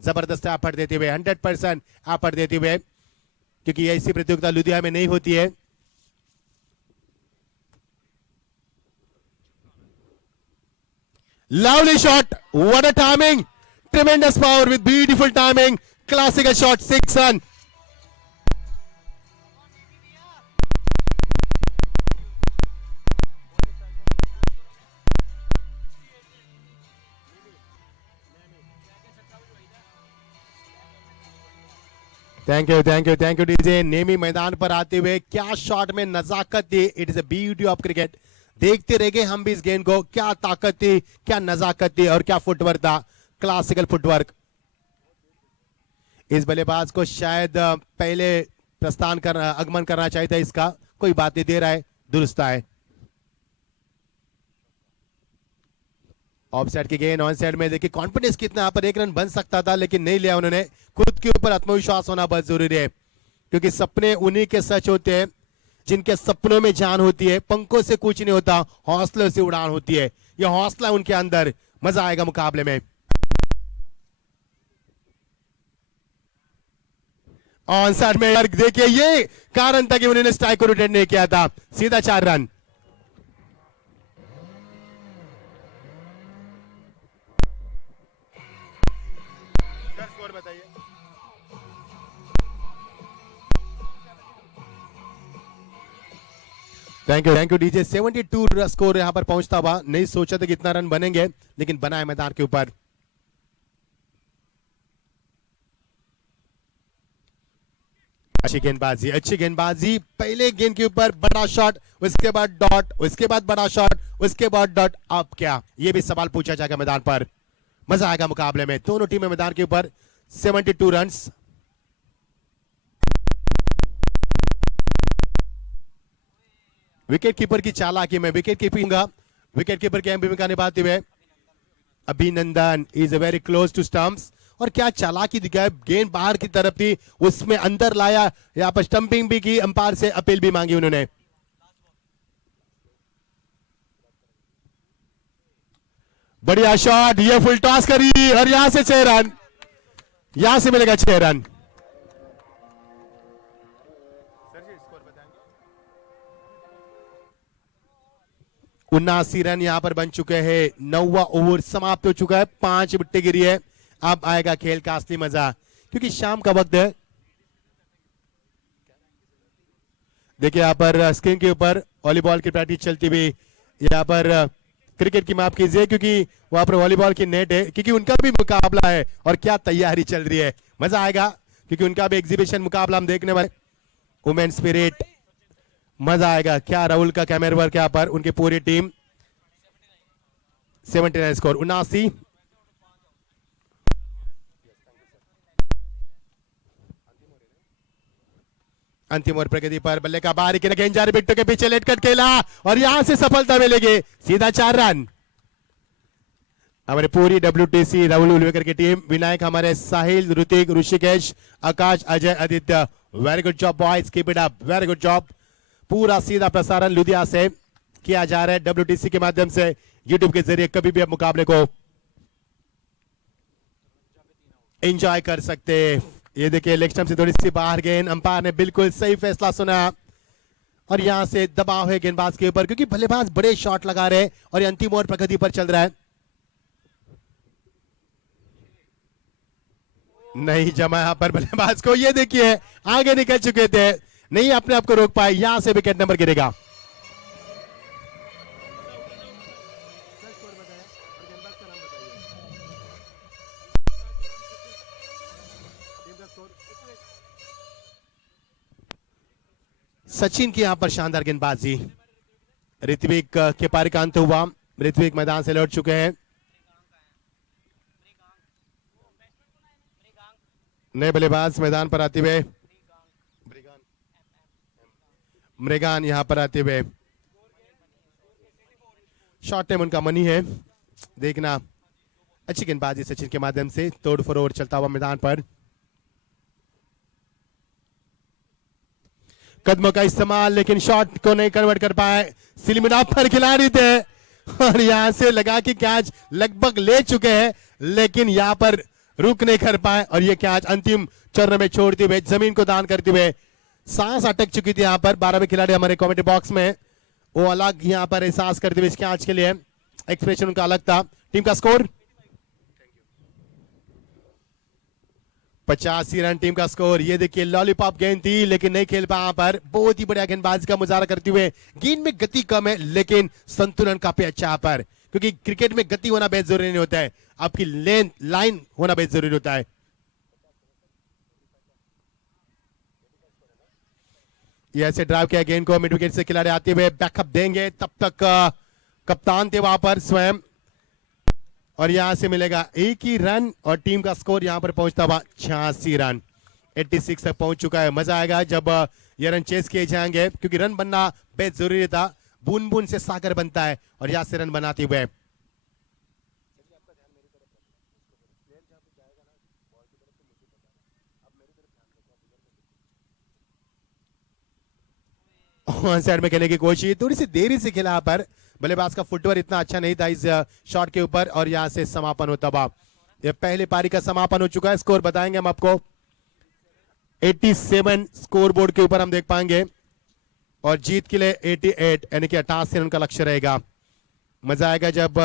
जबरदस्त एफर्ट देते हुए, 100% एफर्ट देते हुए, क्योंकि ऐसी प्रतियोगिता लुधिया में नहीं होती है। Lovely shot, what a timing, tremendous power with beautiful timing, classical shot, 6 run. Thank you DJ. Nemi मैदान पर आते हुए क्या शॉट में नजाकत थी। It is a beauty of cricket. देखते रह गए हम भी इस गेंद को। क्या ताकत थी, क्या नजाकत थी और क्या फुटवर्क था, क्लासिकल फुटवर्क। इस बल्लेबाज को शायद पहले आगमन करना चाहिए था इसका। कोई बात नहीं, दे रहा है, दुरुस्त है। ऑफ साइड की गेंद ऑन साइड में। देखिए कॉन्फिडेंस कितना, यहाँ पर 1 रन बन सकता था लेकिन नहीं लिया उन्होंने। खुद के ऊपर आत्मविश्वास होना बहुत जरूरी है, क्योंकि सपने उन्हीं के सच होते हैं जिनके सपनों में जान होती है। पंखों से कुछ नहीं होता, हौसलों से उड़ान होती है। यह हौसला उनके अंदर। मजा आएगा मुकाबले में। ऑन साइड में देखिए, ये कारण था कि उन्होंने स्ट्राइक को रोटेट नहीं किया था। सीधा 4 रन। स्कोर बताइए। Thank you DJ. 72 स्कोर यहां पर पहुंचता हुआ। नहीं सोचा था कि इतना रन बनेंगे, लेकिन बना है मैदान के ऊपर। अच्छी गेंदबाजी। पहले गेंद के ऊपर बड़ा शॉट, उसके बाद डॉट, उसके बाद बड़ा शॉट, उसके बाद डॉट। अब क्या, ये भी सवाल पूछा जाएगा मैदान पर। मजा आएगा मुकाबले में। दोनों टीमें मैदान के ऊपर। 72 रन्स। विकेट कीपर की चालाकी में विकेट कीपिंग, विकेट कीपर की अहम भूमिका निभाते हुए Abhinandan is very close to stumps. और क्या चालाकी दिखाई, गेंद बाहर की तरफ थी, उसमें अंदर लाया। यहां पर स्टंपिंग भी की, अंपायर से अपील भी मांगी उन्होंने। बढ़िया शॉट, ये फुल टॉस करी और यहां से 6 रन। यहां से मिलेगा 6 रन। 79 रन यहां पर बन चुके हैं। 9वां ओवर समाप्त हो चुका है। 5 विकेट गिरी है। अब आएगा खेल का असली मजा, क्योंकि शाम का वक्त है। देखिए यहां पर स्क्रीन के ऊपर वॉलीबॉल की प्रैक्टिस चलती हुई। यहां पर क्रिकेट की माफ कीजिए, क्योंकि वहां पर वॉलीबॉल की नेट है, क्योंकि उनका भी मुकाबला है। और क्या तैयारी चल रही है। मजा आएगा, क्योंकि उनका भी एग्जीबिशन मुकाबला हम देखने वाले। वुमेन स्पिरिट, मजा आएगा। क्या राहुल का कैमरा वर्क यहाँ पर, उनकी पूरी टीम। 79 स्कोर। 79। अंतिम ओवर प्रगति पर। बल्ले का बाहरी गेंद जा रही, बिट्टू के पीछे लेटकट खेला और यहां से सफलता मिलेगी। सीधा 4 रन। हमारे पूरी WTC राहुल उलवेकर की टीम, विनायक हमारे, Sahil, Hrithik, Rishikesh, Akash, Ajay, Aditya, very good job boys, keep it up, very good job. पूरा सीधा प्रसारण लुधियाना से किया जा रहा है WTC के माध्यम से, YouTube के जरिए। कभी भी आप मुकाबले को एंजॉय कर सकते। ये देखिए लेग स्टंप से थोड़ी सी बाहर गेंद, अंपायर ने बिल्कुल सही फैसला सुना। और यहां से दबाव है गेंदबाज के ऊपर, क्योंकि बल्लेबाज बड़े शॉट लगा रहे हैं और ये अंतिम ओवर प्रगति पर चल रहा है। नहीं जमा यहां पर बल्लेबाज को। ये देखिए आगे निकल चुके थे, नहीं अपने आप को रोक पाए। यहां से विकेट नंबर गिरेगा। सचिन की यहां पर शानदार गेंदबाजी। ऋत्विक के पारी का अंत हुआ। ऋत्विक मैदान से लौट चुके हैं। नए बल्लेबाज मैदान पर आते हुए मृगान यहां पर आते हुए। शॉर्ट टाइम उनका मनी है, देखना। अच्छी गेंदबाजी सचिन के माध्यम से। तोड़ फरोड़ चलता हुआ मैदान पर। कदमों का इस्तेमाल, लेकिन शॉट को नहीं कन्वर्ट कर पाए। सिलिमिना पर खिलाड़ी थे और यहां से लगा कि कैच लगभग ले चुके हैं, लेकिन यहां पर रुक नहीं कर पाए। और ये कैच अंतिम चरण में छोड़ते हुए, जमीन को दान करते हुए। सांस अटक चुकी थी यहां पर। 12वें खिलाड़ी हमारे कमेंट्री बॉक्स में, वो अलग यहां पर एहसास करते हुए इस कैच के लिए एक्सप्रेशन उनका अलग था। टीम का स्कोर 85 रन टीम का स्कोर। ये देखिए लॉलीपॉप गेंद थी, लेकिन नहीं खेल पाया। पर बहुत ही बढ़िया गेंदबाजी का मुजाहरा करते हुए। गेंद में गति कम है, लेकिन संतुलन काफी अच्छा यहाँ पर, क्योंकि क्रिकेट में गति होना बेहद जरूरी नहीं होता है, आपकी लेंथ लाइन होना बेहद जरूरी होता है। ये ऐसे ड्राइव किया गेंद को, मिड विकेट से खिलाड़ी आते हुए बैकअप देंगे, तब तक कप्तान थे वहां पर स्वयं, और यहां से मिलेगा एक ही रन और टीम का स्कोर यहां पर पहुंचता हुआ 86 रन, 86 तक पहुंच चुका है। मजा आएगा जब ये रन चेस किए जाएंगे, क्योंकि रन बनना बेहद जरूरी था। बूंद बूंद से सागर बनता है और यहां से रन बनाते हुए साइड में खेलने की कोशिश, थोड़ी सी देरी से खेला यहाँ पर, बल्लेबाज का फुटवर्क इतना अच्छा नहीं था इस शॉट के ऊपर, और यहां से समापन होता हुआ ये पहले पारी का समापन हो चुका है। स्कोर बताएंगे हम आपको, 87 स्कोर बोर्ड के ऊपर हम देख पाएंगे, और जीत के लिए 88 यानी कि 88 रन का लक्ष्य रहेगा। मजा आएगा जब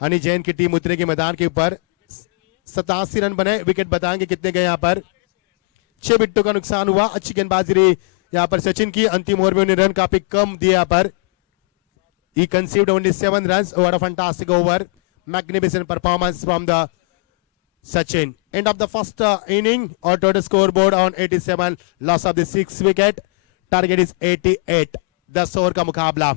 हनी जैन की टीम उतरेगी मैदान के ऊपर। 87 रन बने, विकेट बताएंगे कितने गए यहाँ पर। 6 विकेटों का नुकसान हुआ, अच्छी गेंदबाजी रही यहाँ पर सचिन की। अंतिम ओवर में उन्हें रन काफी कम दिए यहाँ पर। He conceived only 7 runs over a fantastic over. Magnificent performance from the Sachin. End of the first inning or total scoreboard on 87. Loss of the 6th wicket. Target is 88. 10 over का मुकाबला।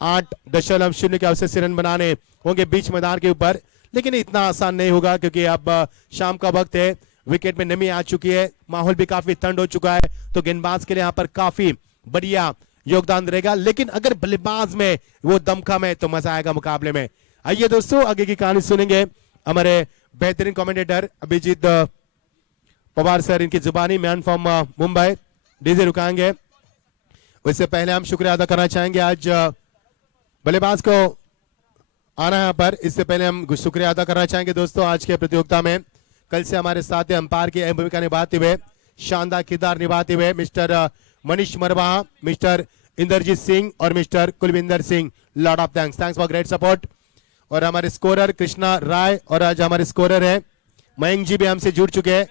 8.0 के अवसर से run बनाने होंगे बीच मैदान के ऊपर, लेकिन इतना आसान नहीं होगा क्योंकि अब शाम का वक्त है, विकेट में नमी आ चुकी है, माहौल भी काफी ठंड हो चुका है, तो गेंदबाज के लिए यहाँ पर काफी बढ़िया योगदान रहेगा। लेकिन अगर बल्लेबाज में वो दमखम है तो मजा आएगा मुकाबले में। आइए दोस्तों, आगे की कहानी सुनेंगे हमारे बेहतरीन कमेंटेटर अभिजीत पवार सर, इनकी जुबानी, मैन फ्रॉम मुंबई, डीजे रुकाएंगे। उससे पहले हम शुक्रिया अदा करना चाहेंगे, आज बल्लेबाज को आना है यहाँ पर। इससे पहले हम शुक्रिया अदा करना चाहेंगे दोस्तों, आज के प्रतियोगिता में कल से हमारे साथ अंपायर की अहम भूमिका निभाते हुए, शानदार किरदार निभाते हुए मिस्टर मनीष मरवाहा, मिस्टर इंद्रजीत सिंह और mister Kulwinder Singh. Lot of thanks for great support. और हमारे स्कोरर कृष्णा राय, और आज हमारे स्कोरर है मयंक जी भी हमसे जुड़ चुके हैं,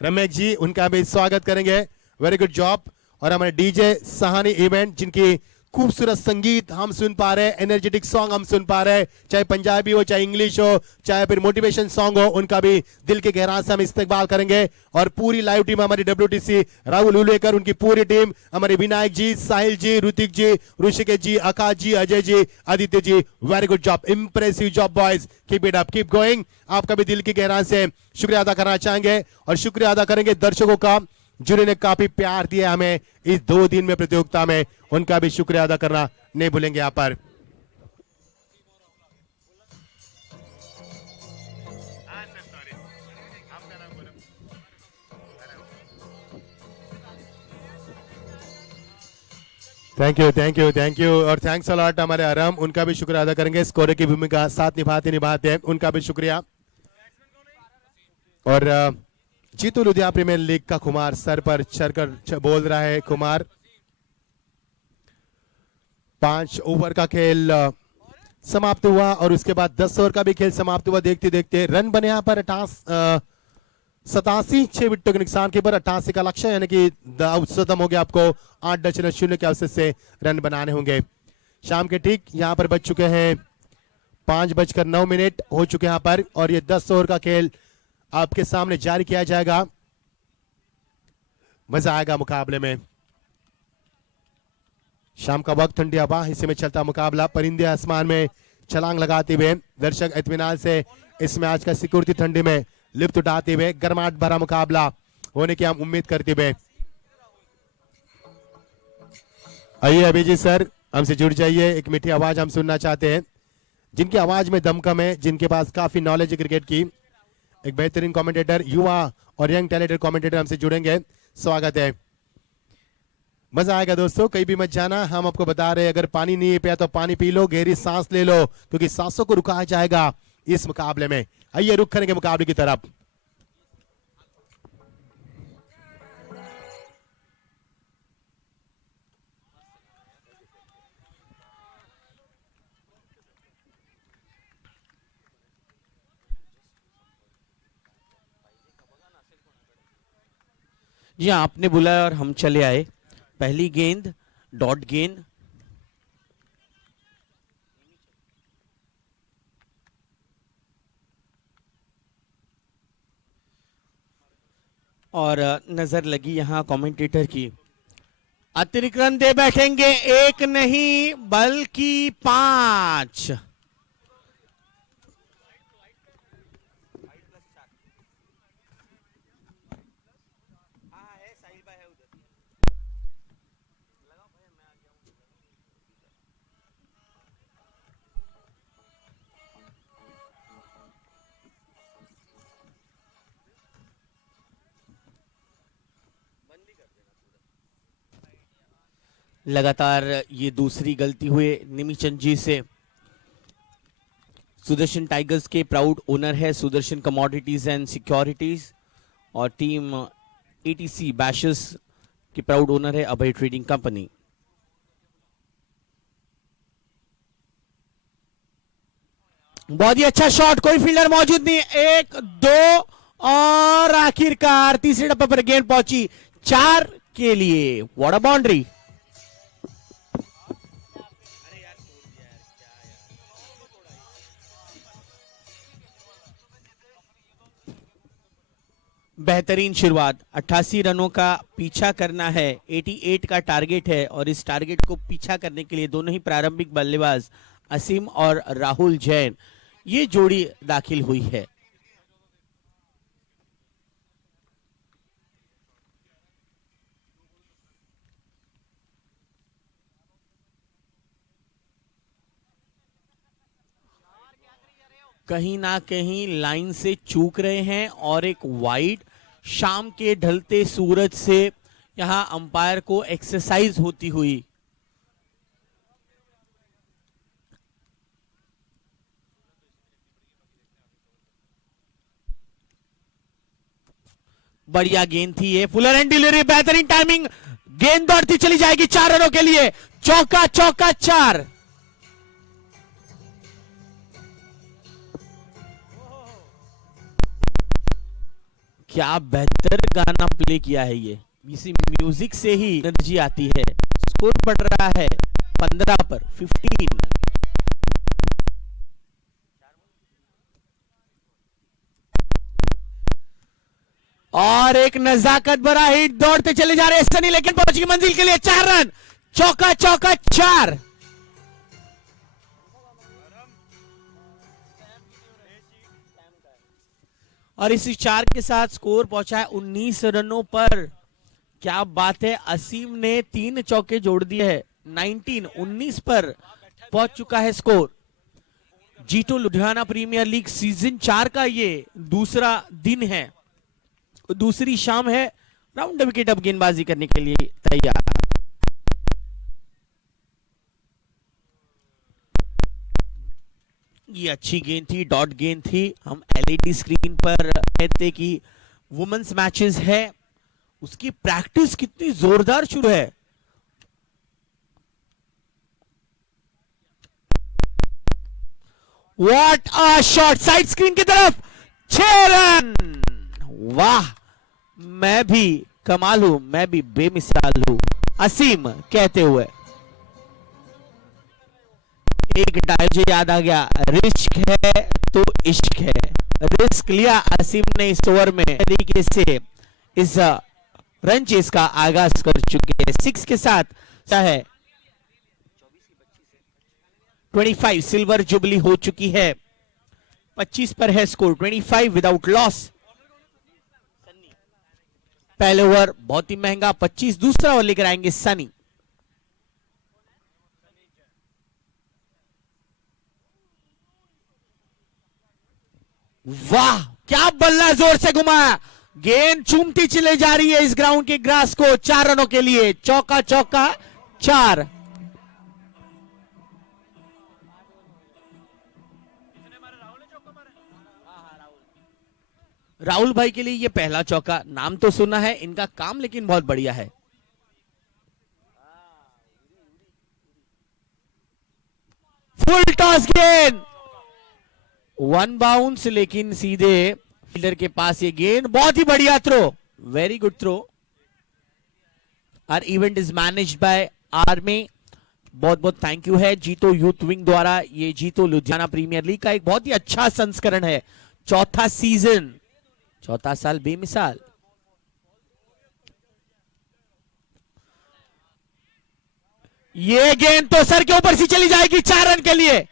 रमेश जी, उनका भी स्वागत करेंगे। Very good job. और हमारे डीजे सहानी इवेंट, जिनकी खूबसूरत संगीत हम सुन पा रहे हैं, एनर्जेटिक सॉन्ग हम सुन पा रहे हैं, चाहे पंजाबी हो, चाहे इंग्लिश हो, चाहे फिर मोटिवेशन सॉन्ग हो, उनका भी दिल के गहराई से हम इस्तेकबाल करेंगे। और पूरी लाइव टीम हमारी WTC राहुल उलेकर, उनकी पूरी टीम, हमारे Vinayak ji, Sahil ji, Hrithik ji, Rishikesh ji, Akash ji, Ajay ji, Aditya ji, very good job, impressive job boys, keep it up, keep going. आपका भी दिल की गहराई से शुक्रिया अदा करना चाहेंगे, और शुक्रिया अदा करेंगे दर्शकों का जिन्होंने काफी प्यार दिया हमें इस 2 दिन में प्रतियोगिता में, उनका भी शुक्रिया अदा करना नहीं भूलेंगे यहाँ पर। थैंक यू और थैंक्स अलॉट हमारे आराम, उनका भी शुक्रिया अदा करेंगे, स्कोर की भूमिका साथ निभाते हैं, उनका भी शुक्रिया। और जीतू लुधियाना प्रीमियर लीग का कुमार सर पर चढ़कर बोल रहा है कुमार। 5 ओवर का खेल समाप्त हुआ और उसके बाद 10 ओवर का भी खेल समाप्त हुआ। देखते देखते रन बने यहाँ पर 87, 6 विकेटों के नुकसान के पर 88 का लक्ष्य, यानी कि उच्चतम हो गया। आपको 8.0 के अवसर से रन बनाने होंगे। शाम के ठीक यहाँ पर बज चुके हैं 5:09 हो चुके यहाँ पर, और ये 10 ओवर का खेल आपके सामने जारी किया जाएगा। मजा आएगा मुकाबले में। शाम का वक्त, ठंडी हवा, हिस्से में चलता मुकाबला, परिंदे आसमान में छलांग लगाते हुए, दर्शक इत्मीनान से इस मैच का सिक्योरिटी ठंडी में लिफ्ट उठाते हुए, गर्माहट भरा मुकाबला होने की हम उम्मीद करते हुए। आइए अभिजीत सर, हमसे जुड़ जाइए। एक मीठी आवाज हम सुनना चाहते हैं, जिनकी आवाज में दमखम है, जिनके पास काफी नॉलेज है क्रिकेट की। एक बेहतरीन कमेंटेटर, युवा और यंग टैलेंटेड कमेंटेटर हमसे जुड़ेंगे। स्वागत है, मजा आएगा दोस्तों, कहीं भी मत जाना। हम आपको बता रहे हैं, अगर पानी नहीं पिया तो पानी पी लो, गहरी सांस ले लो, क्योंकि सांसों को रुकाया जाएगा इस मुकाबले में। आइए रुक करेंगे मुकाबले की तरफ। जी हाँ, आपने बुलाया और हम चले आए। पहली गेंद डॉट गेंद, और नजर लगी यहाँ कमेंटेटर की अतिरिक्त रन दे बैठेंगे, एक नहीं बल्कि 5। लगातार ये दूसरी गलती हुए निमिचंद जी से। सुदर्शन टाइगर्स के प्राउड ओनर है सुदर्शन कमोडिटीज एंड सिक्योरिटीज और टीम एटीसी बैशर्स के प्राउड ओनर है अभय ट्रेडिंग कंपनी। बहुत ही अच्छा शॉट, कोई फील्डर मौजूद नहीं, 1 2 और आखिरकार तीसरे डब्बे पर गेंद पहुंची 4 के लिए। What a boundary. बेहतरीन शुरुआत, 88 रनों का पीछा करना है, 88 का टारगेट है और इस टारगेट को पीछा करने के लिए दोनों ही प्रारंभिक बल्लेबाज असीम और राहुल जैन ये जोड़ी दाखिल हुई है। कहीं ना कहीं लाइन से चूक रहे हैं और एक वाइड। शाम के ढलते सूरज से यहां अंपायर को एक्सरसाइज होती हुई। बढ़िया गेंद थी ये, फुलर एंड डिलीवरी, बेहतरीन टाइमिंग, गेंद दौड़ती चली जाएगी 4 रनों के लिए। चौका चौका 4। क्या बेहतर गाना प्ले किया है ये। इसी म्यूजिक से ही एनर्जी आती है। स्कोर बढ़ रहा है 15 पर 15। और एक नजाकत भरा हिट, दौड़ते चले जा रहे हैं सनी, लेकिन पहुंची मंजिल के लिए 4 रन। चौका चौका 4। और इसी 4 के साथ स्कोर पहुंचा है 19 रनों पर। क्या बात है, असीम ने 3 चौके जोड़ दिए हैं। 19 पर पहुंच चुका है स्कोर। जीतो लुधियाना प्रीमियर लीग सीजन 4 का ये दूसरा दिन है, दूसरी शाम है। राउंड विकेट अब गेंदबाजी करने के लिए तैयार। ये अच्छी गेंद थी, डॉट गेंद थी। हम एलईडी स्क्रीन पर कहते कि वुमेन्स मैचेस है, उसकी प्रैक्टिस कितनी जोरदार शुरू है। What a shot, side screen की तरफ 6 रन। वाह, मैं भी कमाल हूं, मैं भी बेमिसाल हूं, असीम कहते हुए। एक डायलॉग याद आ गया, रिस्क है तो इश्क है। रिस्क लिया असीम ने इस ओवर में, तरीके से इस रन चेस का आगाज कर चुके हैं। 6 के साथ है 25 सिल्वर जुबली हो चुकी है। 25 पर है स्कोर, 25 विदाउट लॉस। पहले ओवर बहुत ही महंगा 25, दूसरा ओवर लेकर आएंगे सनी। वाह, क्या बल्ला, जोर से घुमाया, गेंद चूमती चले जा रही है इस ग्राउंड के ग्रास को। 4 रनों के लिए चौका चौका 4। राहुल भाई के लिए ये पहला चौका। नाम तो सुना है इनका, काम लेकिन बहुत बढ़िया है। फुल टॉस गेंद, 1 बाउंस, लेकिन सीधे फील्डर के पास ये गेंद। बहुत ही बढ़िया throw, very good throw. Our event is managed by army. बहुत बहुत थैंक यू है जीतो यूथ विंग द्वारा। ये जीतो लुधियाना प्रीमियर लीग का एक बहुत ही अच्छा संस्करण है। चौथा सीजन, चौथा साल बेमिसाल। ये गेंद तो सर के ऊपर से चली जाएगी 4 रन के लिए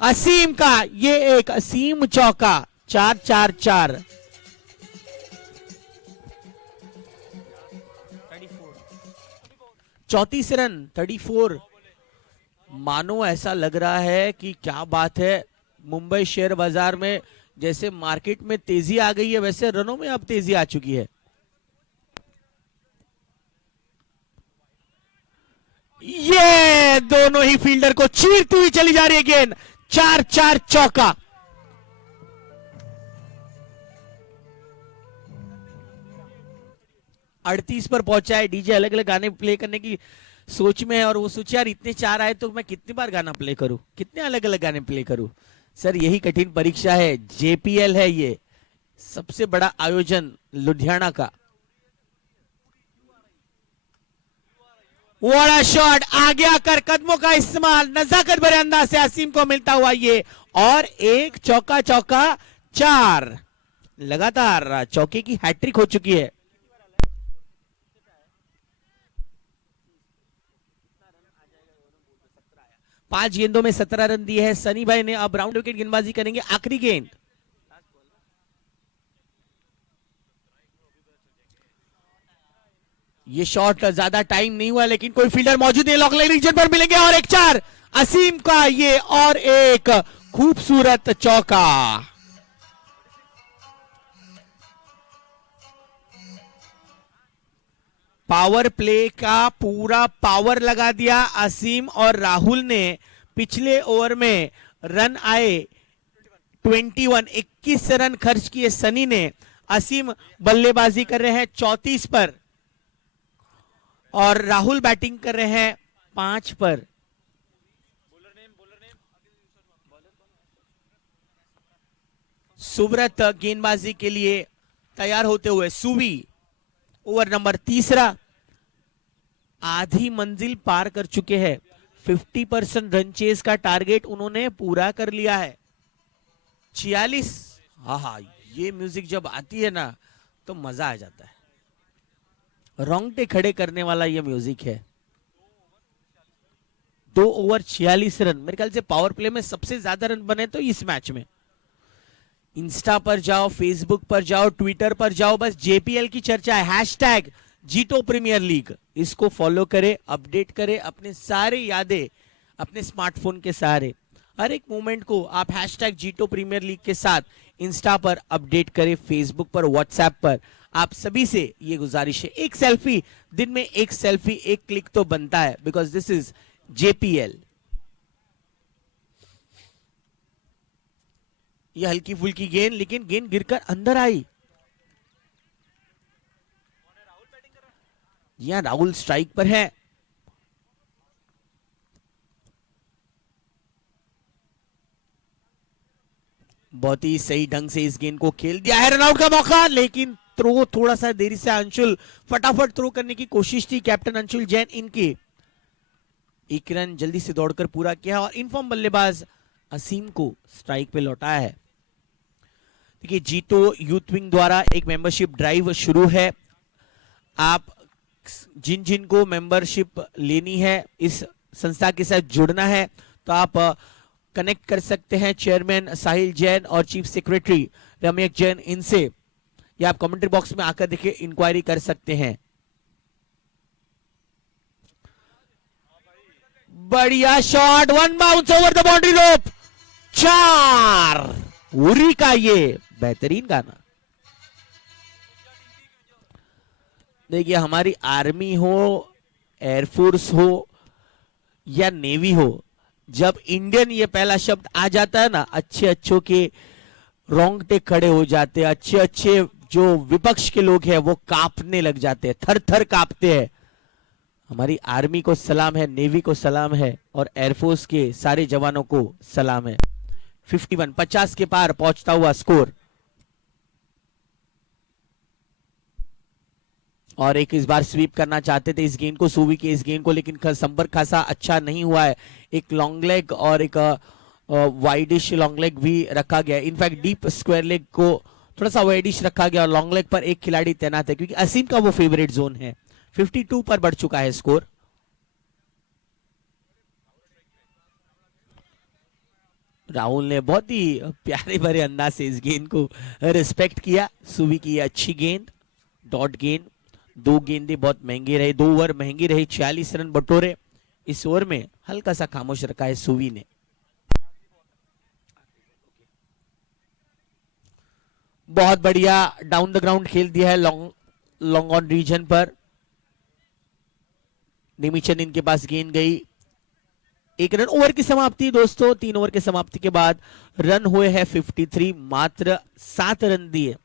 असीम का। ये एक असीम चौका। 4-4-4। 34 रन 34। मानो ऐसा लग रहा है कि क्या बात है, मुंबई शेयर बाजार में जैसे मार्केट में तेजी आ गई है वैसे रनों में अब तेजी आ चुकी है। ये दोनों ही फील्डर को चीरती हुई चली जा रही है गेंद। 4-4 चौका। अड़तीस पर पहुंचा है। डीजे अलग अलग गाने प्ले करने की सोच में है और वो सोचे यार इतने 4 आए तो मैं कितनी बार गाना प्ले करूं, कितने अलग अलग गाने प्ले करूं। सर यही कठिन परीक्षा है। जेपीएल है ये, सबसे बड़ा आयोजन लुधियाना का। बड़ा शॉट आगे आकर कदमों का इस्तेमाल नजाकत भरे अंदाज से असीम को मिलता हुआ ये, और एक चौका। 4 लगातार चौके की हैट्रिक हो चुकी है। 5 गेंदों में 17 रन दिए हैं सनी भाई ने। अब राउंड विकेट गेंदबाजी करेंगे। आखिरी गेंद। ये शॉट का ज्यादा टाइम नहीं हुआ लेकिन कोई फील्डर मौजूद है। लॉन्ग लेग रीजन पर मिलेंगे और एक 4 असीम का ये, और एक खूबसूरत चौका। पावर प्ले का पूरा पावर लगा दिया असीम और राहुल ने। पिछले ओवर में रन आए 21 रन खर्च किए सनी ने। असीम बल्लेबाजी कर रहे हैं 34 पर और राहुल बैटिंग कर रहे हैं 5 पर। सुब्रत गेंदबाजी के लिए तैयार होते हुए। सुवी ओवर नंबर 3, आधी मंजिल पार कर चुके हैं। 50% रन चेस का टारगेट उन्होंने पूरा कर लिया है। 46। हाँ, ये म्यूजिक जब आती है ना तो मजा आ जाता है। रोंगटे खड़े करने वाला ये म्यूजिक है। 2 ओवर 46 रन। मेरे ख्याल से पावर प्ले में सबसे ज्यादा रन बने तो इस मैच में। इंस्टा पर जाओ, फेसबुक पर जाओ, ट्विटर पर जाओ, बस जेपीएल की चर्चा है। हैशटैग जीतो प्रीमियर लीग, इसको फॉलो करें, अपडेट करें अपने सारे यादें अपने स्मार्टफोन के सहारे। हर एक मोमेंट को आप हैशटैग जीतो प्रीमियर लीग के साथ इंस्टा पर अपडेट करें, फेसबुक पर, व्हाट्सएप पर। आप सभी से ये गुजारिश है, एक सेल्फी दिन में, एक सेल्फी एक क्लिक तो बनता है, बिकॉज दिस इज जेपीएल। ये हल्की फुल्की गेंद, लेकिन गेंद गिरकर अंदर आई। यहां राहुल स्ट्राइक पर है। बहुत ही सही ढंग से इस गेंद को खेल दिया है। रनआउट का मौका, लेकिन थ्रो थोड़ा सा देरी से अंशुल फटाफट थ्रो करने की कोशिश थी कैप्टन अंशुल जैन इनकी। एक रन जल्दी से दौड़कर पूरा किया और इनफॉर्म बल्लेबाज असीम को स्ट्राइक पे लौटाया है। देखिए, जीतो यूथ विंग द्वारा एक मेंबरशिप ड्राइव शुरू है। आप जिन जिन को मेंबरशिप लेनी है, इस संस्था के साथ जुड़ना है, तो आप कनेक्ट कर सकते हैं चेयरमैन साहिल जैन और चीफ सेक्रेटरी रमेश जैन इनसे, या आप कमेंट्री बॉक्स में आकर देखिए इंक्वायरी कर सकते हैं। बढ़िया shot, 1 bounce over the boundary रोप। 4 उरी का ये बेहतरीन गाना। देखिए, हमारी आर्मी हो, एयरफोर्स हो या नेवी हो, जब इंडियन ये पहला शब्द आ जाता है ना, अच्छे अच्छों के रोंगटे खड़े हो जाते हैं। अच्छे अच्छे जो विपक्ष के लोग हैं वो कांपने लग जाते हैं, थर थर कांपते हैं। हमारी आर्मी को सलाम है, नेवी को सलाम है और एयरफोर्स के सारे जवानों को सलाम है। 51 50 के पार पहुंचता हुआ स्कोर। और एक इस बार स्वीप करना चाहते थे इस गेंद को, सूवी के इस गेंद को, लेकिन संपर्क खासा अच्छा नहीं हुआ है। एक लॉन्ग लेग और एक वाइडिश लॉन्ग लेग भी रखा गया। इनफैक्ट डीप स्क्वायर लेग को थोड़ा सा वाइडिश रखा गया और लॉन्ग लेग पर एक खिलाड़ी तैनात है, क्योंकि असीम का वो फेवरेट जोन है। 52 पर बढ़ चुका है स्कोर। राहुल ने बहुत ही प्यारे भरे अंदाज से इस गेंद को रिस्पेक्ट किया। सुवी की अच्छी गेंद, डॉट गेंद। 2 गेंदें बहुत महंगी रहे, 2 ओवर महंगी रही, 46 रन बटोरे। इस ओवर में हल्का सा खामोश रखा है सुवी ने। बहुत बढ़िया डाउन द ग्राउंड खेल दिया है लॉन्ग ऑन रीजन पर। निमिचन इनके पास गेंद गई। 1 रन। ओवर की समाप्ति दोस्तों, 3 ओवर की समाप्ति के बाद रन हुए हैं 53, मात्र 7 रन दिए।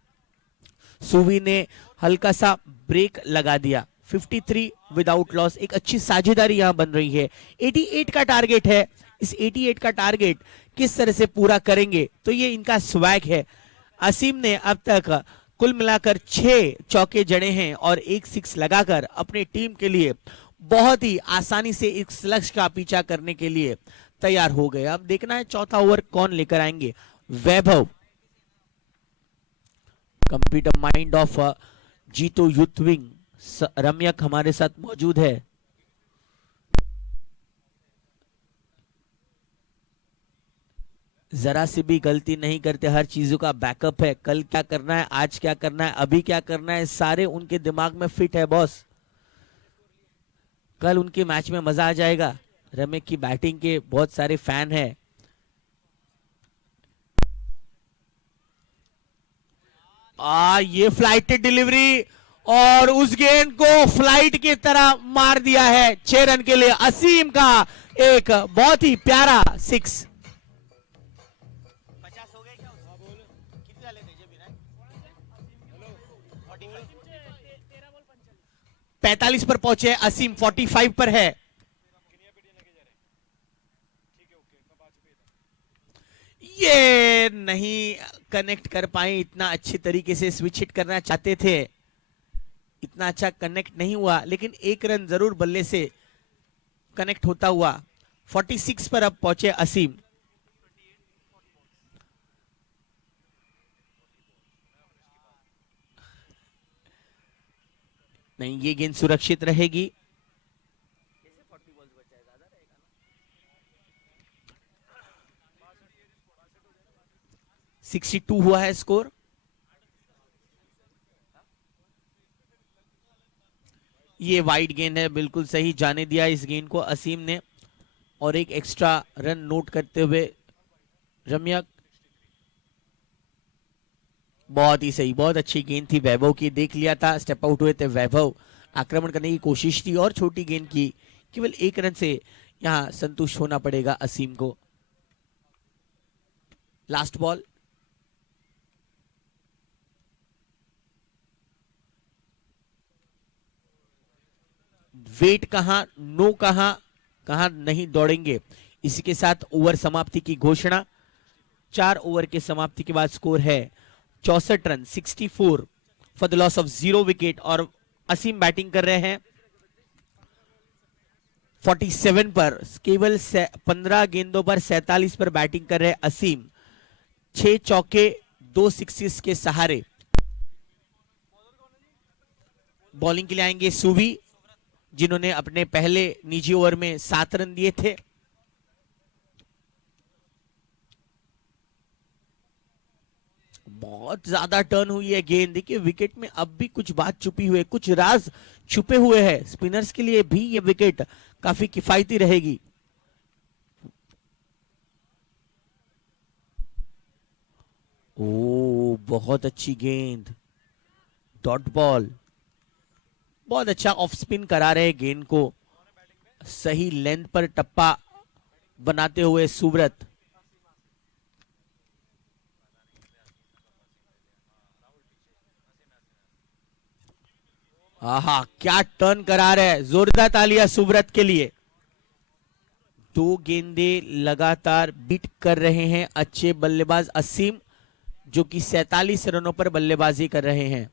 सुवी ने हल्का सा ब्रेक लगा दिया। 53 विदाउट लॉस, एक अच्छी साझेदारी यहां बन रही है। 88 का टारगेट है। इस 88 का टारगेट किस तरह से पूरा करेंगे, तो ये इनका स्वैग है। असीम ने अब तक कुल मिलाकर 6 चौके जड़े हैं और 1 6 लगाकर अपनी टीम के लिए बहुत ही आसानी से इस लक्ष्य का पीछा करने के लिए तैयार हो गए। अब देखना है चौथा ओवर कौन लेकर आएंगे। वैभव, कंप्यूटर माइंड ऑफ जीतो यूथ विंग, रम्यक हमारे साथ मौजूद है। जरा से भी गलती नहीं करते, हर चीजों का बैकअप है। कल क्या करना है, आज क्या करना है, अभी क्या करना है, सारे उनके दिमाग में फिट है बॉस। कल उनके मैच में मजा आ जाएगा। रम्यक की बैटिंग के बहुत सारे फैन हैं। ये फ्लाइटेड डिलीवरी और उस गेंद को फ्लाइट की तरह मार दिया है 6 रन के लिए। असीम का एक बहुत ही प्यारा 6। 45 पर पहुंचे असीम, 45 पर है। ये नहीं कनेक्ट कर पाए इतना अच्छी तरीके से। स्विच हिट करना चाहते थे, इतना अच्छा कनेक्ट नहीं हुआ, लेकिन 1 रन जरूर बल्ले से कनेक्ट होता हुआ। 46 पर अब पहुंचे असीम। नहीं, ये गेंद सुरक्षित रहेगी। (62) हुआ है स्कोर। ये वाइड गेंद है, बिल्कुल सही जाने दिया इस गेंद को असीम ने, और एक एक्स्ट्रा रन नोट करते हुए रम्यक। बहुत ही सही, बहुत अच्छी गेंद थी वैभव की। देख लिया था, स्टेप आउट हुए थे वैभव, आक्रमण करने की कोशिश थी और छोटी गेंद की। केवल 1 रन से यहां संतुष्ट होना पड़ेगा असीम को। Last ball. वेट कहां, नो कहां, कहां नहीं दौड़ेंगे। इसी के साथ ओवर समाप्ति की घोषणा। 4 ओवर के समाप्ति के बाद स्कोर है 64 run, 64 for the loss of 0 wicket. और असीम बैटिंग कर रहे हैं 47 पर, केवल 15 गेंदों पर 47 पर बैटिंग कर रहे हैं असीम। 6 चौके 2 सिक्सेस के सहारे। बॉलिंग के लिए आएंगे सुवी, जिन्होंने अपने पहले निजी ओवर में 7 रन दिए थे। बहुत ज्यादा टर्न हुई है गेंद। देखिए विकेट में अब भी कुछ बात छुपी हुई है, कुछ राज छुपे हुए हैं। स्पिनर्स के लिए भी ये विकेट काफी किफायती रहेगी। ओ, बहुत अच्छी गेंद, डॉट बॉल। बहुत अच्छा ऑफ स्पिन करा रहे गेंद को, सही लेंथ पर टप्पा बनाते हुए सुब्रत। आहा, क्या टर्न करा रहे हैं। जोरदार तालियां सुब्रत के लिए। 2 गेंदें लगातार बीट कर रहे हैं अच्छे बल्लेबाज असीम, जो कि 47 रनों पर बल्लेबाजी कर रहे हैं।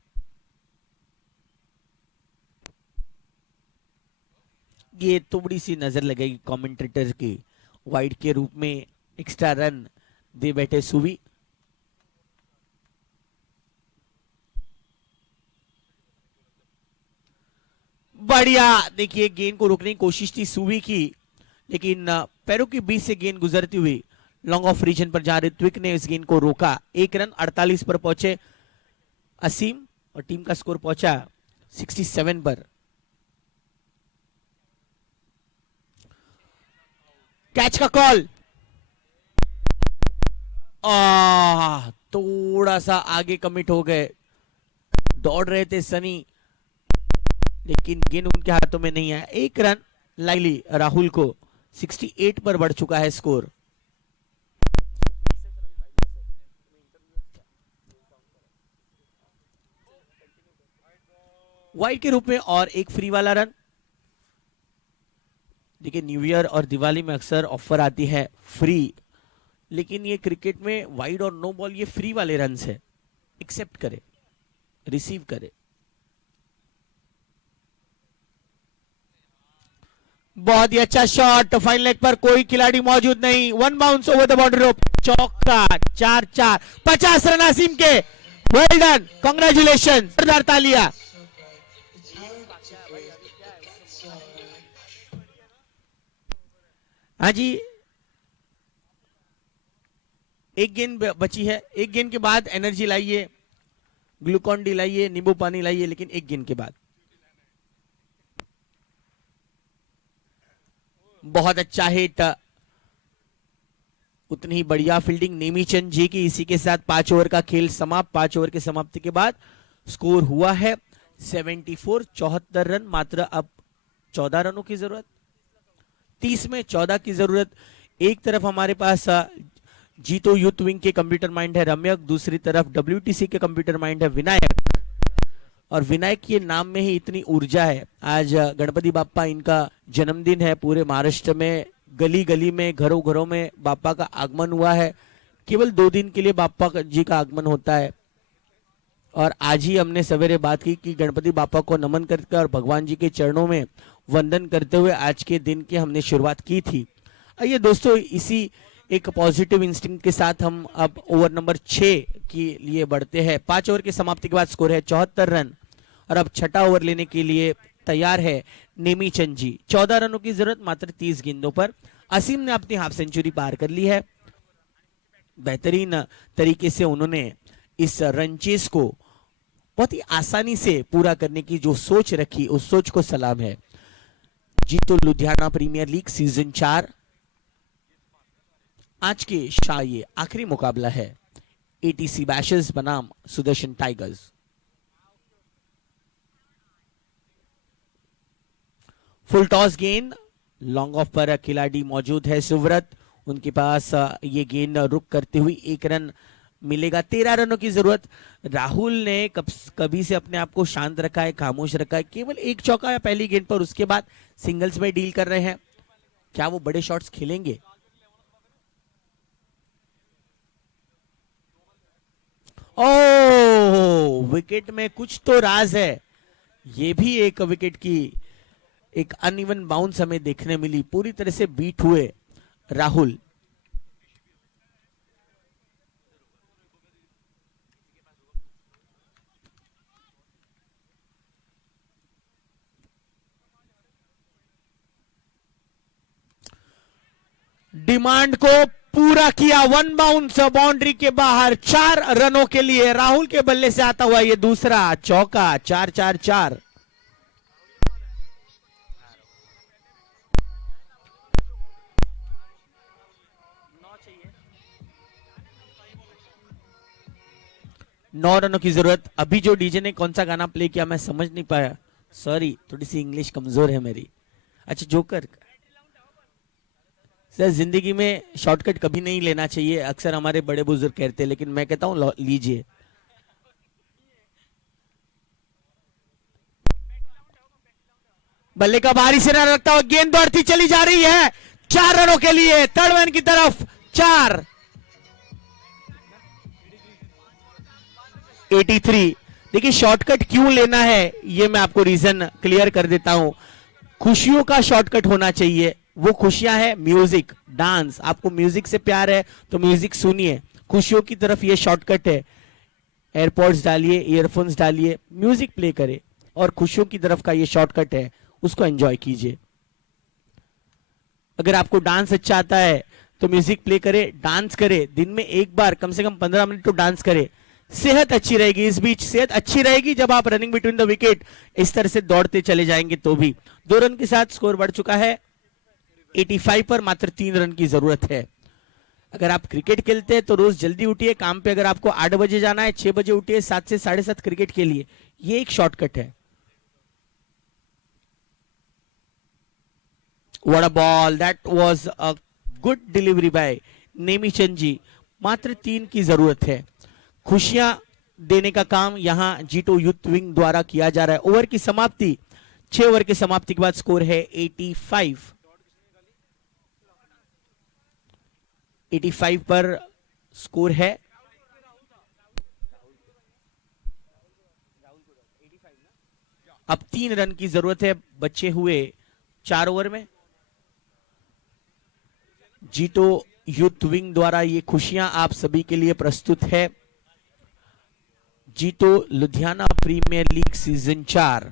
ये थोड़ी सी नजर लगेगी कमेंटेटर की। वाइड के रूप में एक्स्ट्रा रन दे बैठे सुवी। बढ़िया, देखिए गेंद को रोकने की कोशिश थी सुवी की, लेकिन पैरों के बीच से गेंद गुजरती हुई लॉन्ग ऑफ रीजन पर जहां ऋत्विक ने इस गेंद को रोका। 1 रन 48 पर पहुंचे असीम और टीम का स्कोर पहुंचा 67 पर। कैच का कॉल, थोड़ा सा आगे कमिट हो गए, दौड़ रहे थे सनी लेकिन गेंद उनके हाथों में नहीं आया। 1 रन लाइली राहुल को, 68 पर बढ़ चुका है स्कोर। वाइड के रूप में और एक फ्री वाला रन। देखिए न्यू ईयर और दिवाली में अक्सर ऑफर आती है फ्री, लेकिन ये क्रिकेट में वाइड और नो बॉल ये फ्री वाले रन है, एक्सेप्ट करे, रिसीव करे। बहुत ही अच्छा शॉट, फाइन लेग पर कोई खिलाड़ी मौजूद नहीं, 1 बाउंस ओवर द बाउंड्री रोप, चौका। 4-4, 50 रन आसिम के, वेल डन, कांग्रेचुलेशन, जोरदार तालियां। हाँ जी, एक गेंद बची है, एक गेंद के बाद एनर्जी लाइए, ग्लूकॉन डी लाइए, नींबू पानी लाइए, लेकिन एक गेंद के बाद। बहुत अच्छा हिट, उतनी ही बढ़िया फील्डिंग नेमीचंद जी की। इसी के साथ 5 ओवर का खेल समाप्त। 5 ओवर की समाप्ति के बाद स्कोर हुआ है 74, 74 रन। मात्र अब 14 रनों की जरूरत, 30 में 14 की जरूरत। एक तरफ हमारे पास जीतो यूथ विंग के कंप्यूटर माइंड है रम्यक, दूसरी तरफ WTC के कंप्यूटर माइंड है विनायक। और विनायक के नाम में ही इतनी ऊर्जा है। आज गणपति बाप्पा इनका जन्मदिन है, पूरे महाराष्ट्र में गली गली में घरों घरों में बाप्पा का आगमन हुआ है। केवल 2 दिन के लिए बाप्पा जी का आगमन होता है। और आज ही हमने सवेरे बात की कि गणपति बाप्पा को नमन करके और भगवान जी के चरणों में वंदन करते हुए आज के दिन की हमने शुरुआत की थी। आइए दोस्तों, इसी एक पॉजिटिव इंस्टिंक्ट के साथ हम अब ओवर नंबर 6 के लिए बढ़ते हैं। 5 ओवर की समाप्ति के बाद स्कोर है 74 रन और अब छठा ओवर लेने के लिए तैयार है नेमीचंद जी। 14 रनों की जरूरत मात्र 30 गेंदों पर। असीम ने अपनी हाफ सेंचुरी पार कर ली है। बेहतरीन तरीके से उन्होंने इस रन चेस को बहुत ही आसानी से पूरा करने की जो सोच रखी, उस सोच को सलाम है। जीतो लुधियाना प्रीमियर लीग सीजन 4 आज के ये आखिरी मुकाबला है ATC बैशेस बनाम सुदर्शन टाइगर्स। फुल टॉस गेंद, लॉन्ग ऑफ पर खिलाड़ी मौजूद है सुव्रत, उनके पास ये गेंद रुक करते हुए 1 रन मिलेगा। 13 रनों की जरूरत। राहुल ने कभी से अपने आप को शांत रखा है, खामोश रखा है, केवल 1 चौका है पहली गेंद पर, उसके बाद सिंगल्स में डील कर रहे हैं। क्या वो बड़े शॉट्स खेलेंगे? ओह, विकेट में कुछ तो राज है। ये भी एक विकेट की एक अनइवन बाउंस हमें देखने मिली, पूरी तरह से बीट हुए राहुल। डिमांड को पूरा किया, 1 बाउंस बाउंड्री के बाहर। 4 रनों के लिए राहुल के बल्ले से आता हुआ ये दूसरा चौका। 4-4-4। नौ रनों की जरूरत। अभी जो डीजे ने कौन सा गाना प्ले किया मैं समझ नहीं पाया, सॉरी, थोड़ी सी इंग्लिश कमजोर है मेरी। अच्छा, जोकर। सर, जिंदगी में शॉर्टकट कभी नहीं लेना चाहिए, अक्सर हमारे बड़े बुजुर्ग कहते हैं, लेकिन मैं कहता हूं लीजिए। बल्ले का बाहरी सिरा रखता हुआ गेंद बढ़ती चली जा रही है 4 रनों के लिए। थर्ड मैन की तरफ 4। 83। देखिए शॉर्टकट क्यों लेना है ये मैं आपको रीजन क्लियर कर देता हूं। खुशियों का शॉर्टकट होना चाहिए। वो खुशियां है म्यूजिक, डांस। आपको म्यूजिक से प्यार है तो म्यूजिक सुनिए। खुशियों की तरफ ये शॉर्टकट है। एयरपॉड्स डालिए, ईयरफोन्स डालिए, म्यूजिक प्ले करे और खुशियों की तरफ का ये शॉर्टकट है, उसको एंजॉय कीजिए। अगर आपको डांस अच्छा आता है तो म्यूजिक प्ले करे, डांस करे, दिन में एक बार कम से कम 15 मिनट तो डांस करे, सेहत अच्छी रहेगी। इस बीच सेहत अच्छी रहेगी जब आप रनिंग बिटवीन द विकेट इस तरह से दौड़ते चले जाएंगे तो भी। 2 रन के साथ स्कोर बढ़ चुका है 85 पर, मात्र 3 रन की जरूरत है। अगर आप क्रिकेट खेलते हैं तो रोज जल्दी उठिए काम पे। अगर आपको 8 बजे जाना है 6 बजे उठिए, 7 से 7:30 क्रिकेट खेलिए, ये एक शॉर्टकट है। What a ball, that was a good delivery by Nemichand जी। मात्र 3 की जरूरत है। खुशियां देने का काम यहां जीटो यूथ विंग द्वारा किया जा रहा है। ओवर की समाप्ति, 6 ओवर की समाप्ति के बाद स्कोर है 85। 85 पर स्कोर है। अब 3 रन की जरूरत है बचे हुए 4 ओवर में। जीटो यूथ विंग द्वारा ये खुशियां आप सभी के लिए प्रस्तुत है। जीटो लुधियाना प्रीमियर लीग सीजन 4,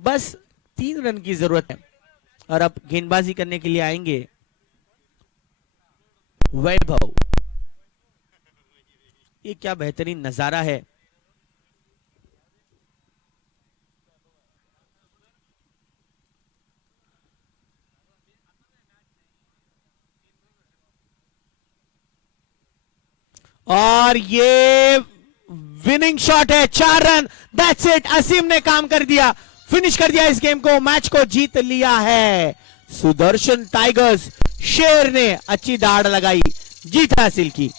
बस 3 रन की जरूरत है। और अब गेंदबाजी करने के लिए आएंगे वैभव। ये क्या बेहतरीन नजारा है। और ये विनिंग शॉट है, 4 रन, दैट्स इट। असीम ने काम कर दिया, फिनिश कर दिया इस गेम को, मैच को जीत लिया है सुदर्शन टाइगर्स। शेर ने अच्छी दाड़ लगाई, जीत हासिल की।